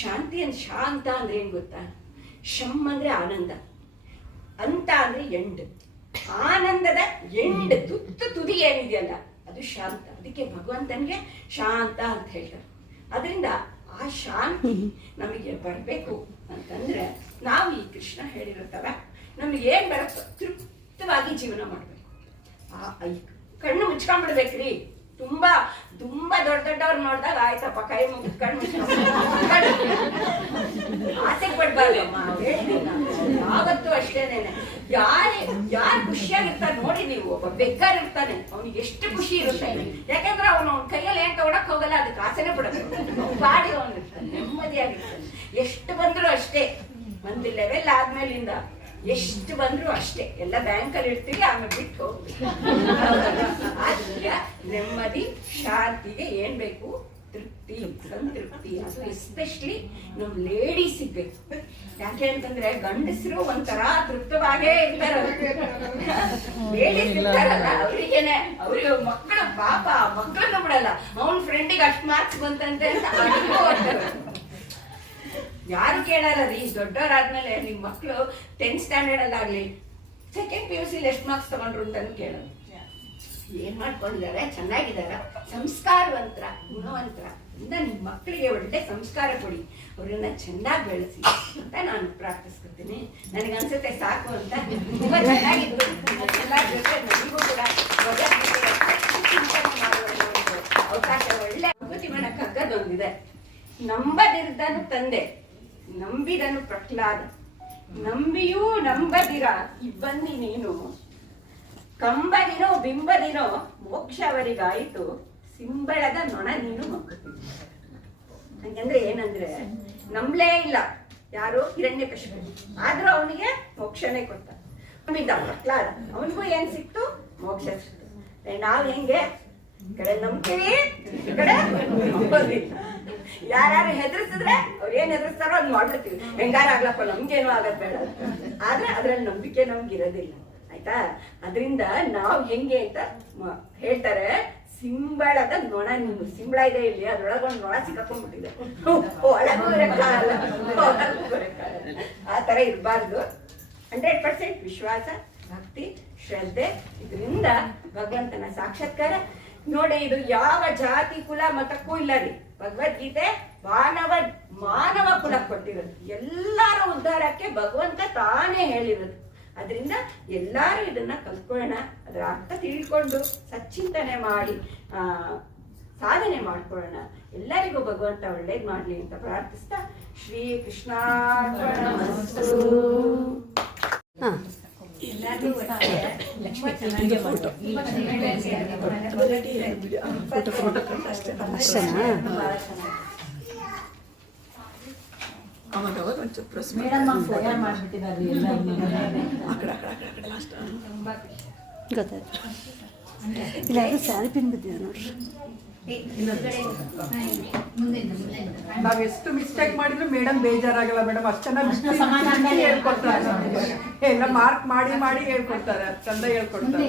ಶಾಂತಿ ಅಂದ್ರೆ ಶಾಂತ ಅಂದ್ರೆ ಏನ್ ಗೊತ್ತಾ? ಶಮ್ ಅಂದ್ರೆ ಆನಂದ, ಅಂತ ಅಂದ್ರೆ ಎಂಡ್. ಆನಂದದ ಎಂಡ್, ತುದಿ ಏನಿದೆಯಲ್ಲ ಅದು ಶಾಂತ. ಅದಕ್ಕೆ ಭಗವಂತನಿಗೆ ಶಾಂತ ಅಂತ ಹೇಳ್ತಾರೆ. ಅದರಿಂದ ಆ ಶಾಂತಿ ನಮಗೆ ಬರ್ಬೇಕು ಅಂತಂದ್ರೆ ನಾವು ಈ ಕೃಷ್ಣ ಹೇಳಿರುತ್ತವ ನಮ್ಗೆ ಏನ್ ಬರತ್ತೋ ತೃಪ್ತವಾಗಿ ಜೀವನ ಮಾಡ್ಬೇಕು. ಕಣ್ಣು ಮುಚ್ಕೊಂಡ್ಬಿಡ್ಬೇಕ್ರಿ. ತುಂಬಾ ತುಂಬಾ ದೊಡ್ಡವ್ರು ನೋಡಿದಾಗ ಆಯ್ತಪ್ಪ ಕೈ ಮುಗಿದ್ ಕಣ್ಣು ಆಸೆ ಪಡ್ಬಾರ್ದಮ್ಮ. ಯಾವತ್ತೂ ಅಷ್ಟೇನೇನೆ. ಯಾರು ಖುಷಿಯಾಗಿರ್ತಾರೆ ನೋಡಿ ನೀವು. ಒಬ್ಬ ಬೆಕ್ಕರ್ ಇರ್ತಾನೆ, ಅವ್ನಿಗೆ ಎಷ್ಟು ಖುಷಿ ಇರುತ್ತೆ. ಯಾಕಂದ್ರೆ ಅವ್ನ ಕೈಯಲ್ಲಿ ಏನ್ ತಗೊಳಕ್ ಹೋಗಲ್ಲ, ಅದಕ್ಕೆ ಆಸೆನೆ ಪಡಬೇಕು. ಬಾಡಿ ಅವನು ಇರ್ತಾನೆ, ನೆಮ್ಮದಿಯಾಗಿರ್ತಾನೆ. ಎಷ್ಟು ಬಂದ್ರು ಅಷ್ಟೇ. ಒಂದು ಲೆವೆಲ್ ಆದ್ಮೇಲಿಂದ ಎಷ್ಟು ಬಂದ್ರು ಅಷ್ಟೇ. ಎಲ್ಲ ಬ್ಯಾಂಕಲ್ಲಿ ಇರ್ತೀವಿ, ಆಮೇಲೆ ಬಿಟ್ಟು ಹೋಗ್ತೀವಿ. ನೆಮ್ಮದಿ, ಶಾಂತಿಗೆ ಏನ್ ಬೇಕು? ತೃಪ್ತಿ, ಸಂತೃಪ್ತಿ. ಅದು ಎಸ್ಪೆಷಲಿ ನಮ್ ಲೇಡೀಸ್ ಸಿಗ್ಬೇಕು. ಯಾಕೆ ಅಂತಂದ್ರೆ ಗಂಡಸರು ಒಂಥರ ತೃಪ್ತವಾಗೇ ಇರ್ತಾರ. ಲೇಡೀಸ್ ಇರ್ತಾರಲ್ಲ ಅವ್ರಿಗೇನೆ, ಅವ್ರಿಗೆ ಮಕ್ಕಳು ಪಾಪ, ಮಕ್ಕಳನ್ನು ಬಿಡಲ್ಲ. ಅವನ್ ಫ್ರೆಂಡಿಗೆ ಅಷ್ಟ್ ಮಾರ್ಕ್ಸ್ ಬಂತಂತೆ ಅಂತ ಯಾರು ಕೇಳಲ್ಲ ರೀ. ದೊಡ್ಡವರಾದ್ಮೇಲೆ ನಿಮ್ ಮಕ್ಳು 10th ಸ್ಟ್ಯಾಂಡರ್ಡ್ ಅಲ್ಲಾಗ್ಲಿ, 2nd PUC ಎಷ್ಟು ಮಾರ್ಕ್ಸ್ ತಗೊಂಡ್ರು ಅಂತಾನು ಕೇಳಲ್ಲ. ಏನ್ ಮಾಡ್ಕೊಂಡಿದ್ದಾರೆ? ಚೆನ್ನಾಗಿದಾರ, ಸಂಸ್ಕಾರವಂತರ, ಗುಣವಂತರ. ಇಂದ ನಿಮ್ಮ ಮಕ್ಕಳಿಗೆ ಒಳ್ಳೆ ಸಂಸ್ಕಾರ ಕೊಡಿ, ಅವ್ರನ್ನ ಚೆನ್ನಾಗಿ ಬೆಳೆಸಿ ಅಂತ ನಾನು ಪ್ರಾರ್ಥಿಸ್ಕೊತೀನಿ. ನನಗನ್ಸುತ್ತೆ ಸಾಕು ಅಂತ. ತುಂಬ ಚೆನ್ನಾಗಿತ್ತು. ನನಗೂ ಕೂಡ ಚಿಂತನೆ ಮಾಡುವ ಅವಕಾಶ ಒಳ್ಳೆ ಭಗವತಿಮನ ಕಗ್ಗದೊಂದಿದೆ. ನಂಬದಿರ್ದನು ತಂದೆ, ನಂಬಿದನು ಪ್ರಹ್ಲಾದ, ನಂಬಿಯೂ ನಂಬದಿರ ಇಬ್ಬಂದಿ ನೀನು, ಕಂಬದಿನೋ ಬಿಂಬದಿನೋ ಮೋಕ್ಷವರಿಗಾಯಿತು, ಸಿಂಬಳದ ನೊಣ ನೀನು ಮಕ್ಕಳು. ಹಂಗಂದ್ರೆ ಏನಂದ್ರೆ ನಂಬಲೇ ಇಲ್ಲ ಯಾರು ಹಿರಣ್ಯಕಶಿಪು, ಆದ್ರೂ ಅವನಿಗೆ ಮೋಕ್ಷನೇ ಕೊಟ್ಟ. ನಂಬಿದ್ದ ಪ್ರಹ್ಲಾದ, ಅವನಿಗೂ ಏನ್ ಸಿಕ್ತು? ಮೋಕ್ಷ ಸಿಕ್ತು. ನಾವ್ ಹೆಂಗೆ ಈ ಕಡೆ ನಂಬ್ತೀವಿ, ಈ ಕಡೆ ನಂಬೋದಿಲ್ಲ. ಯಾರು ಹೆದರ್ಸಿದ್ರೆ ಅವ್ರು ಏನ್ ಹೆದರ್ಸ್ತಾರೋ ಅದ್ ಮಾಡ್ಬಿಡ್ತೀವಿ. ಹೆಂಗಾರ ಆಗ್ಲಪ್ಪ ನಮ್ಗೇನು ಆಗದ್ ಬೇಡ, ಆದ್ರೆ ಅದ್ರಲ್ಲಿ ನಂಬಿಕೆ ನಮ್ಗಿರೋದಿಲ್ಲ. ಆಯ್ತಾ? ಅದರಿಂದ ನಾವ್ ಹೆಂಗೆ ಅಂತ ಹೇಳ್ತಾರೆ, ಸಿಂಬಳದ ನೊಣ ನೀನು. ಸಿಂಬಳ ಇದೆ ಇಲ್ಲಿ, ಅದ್ರೊಳಗೊಂದು ನೊಣ ಸಿಕ್ಕಾಕೊಂಡ್ಬಿಟ್ಟಿದೆ, ಒಳಗೂ ಬರಕ್ಕಾಗಲ್ಲ, ಹೊರಗೂ ಬರಕ್ಕಾಗಲ್ಲ. ಆ ತರ ಇರಬಾರ್ದು. 100% ವಿಶ್ವಾಸ, ಭಕ್ತಿ, ಶ್ರದ್ಧೆ, ಇದರಿಂದ ಭಗವಂತನ ಸಾಕ್ಷಾತ್ಕಾರ. ನೋಡಿ, ಇದು ಯಾವ ಜಾತಿ ಕುಲ ಮತಕ್ಕೂ ಇಲ್ಲ ರೀ. ಭಗವದ್ಗೀತೆ ಮಾನವ ಕುಲ ಕೊಟ್ಟಿರೋದು, ಎಲ್ಲರ ಉದ್ಧಾರಕ್ಕೆ ಭಗವಂತ ತಾನೇ ಹೇಳಿರೋದು. ಅದರಿಂದ ಎಲ್ಲರೂ ಇದನ್ನ ಕಲ್ತ್ಕೊಳ್ಳೋಣ, ಅದರ ಅರ್ಥ ತಿಳ್ಕೊಂಡು ಸಚ್ಚಿಂತನೆ ಮಾಡಿ ಸಾಧನೆ ಮಾಡ್ಕೊಳ್ಳೋಣ. ಎಲ್ಲರಿಗೂ ಭಗವಂತ ಒಳ್ಳೇದು ಮಾಡ್ಲಿ ಅಂತ ಪ್ರಾರ್ಥಿಸ್ತಾ, ಶ್ರೀ ಕೃಷ್ಣಾರ್ಪಣಮಸ್ತು. ಎಲ್ಲರಿಗೂ ಸ್ಯಾರಿ ಪಿನ್ ಬಿದ್ದಿದೆ ನೋಡ್ರಿ. ನಾವೆಷ್ಟು ಮಿಸ್ಟೇಕ್ ಮಾಡಿದ್ರು ಮೇಡಮ್ ಬೇಜಾರಾಗಲ್ಲ ಮೇಡಮ್. ಅಷ್ಟು ಚೆನ್ನಾಗಿ ಹೇಳ್ಕೊಡ್ತಾರೆ, ಎಲ್ಲ ಮಾರ್ಕ್ ಮಾಡಿ ಮಾಡಿ ಹೇಳ್ಕೊಡ್ತಾರೆ, ಚಂದ ಹೇಳ್ಕೊಡ್ತಾರೆ.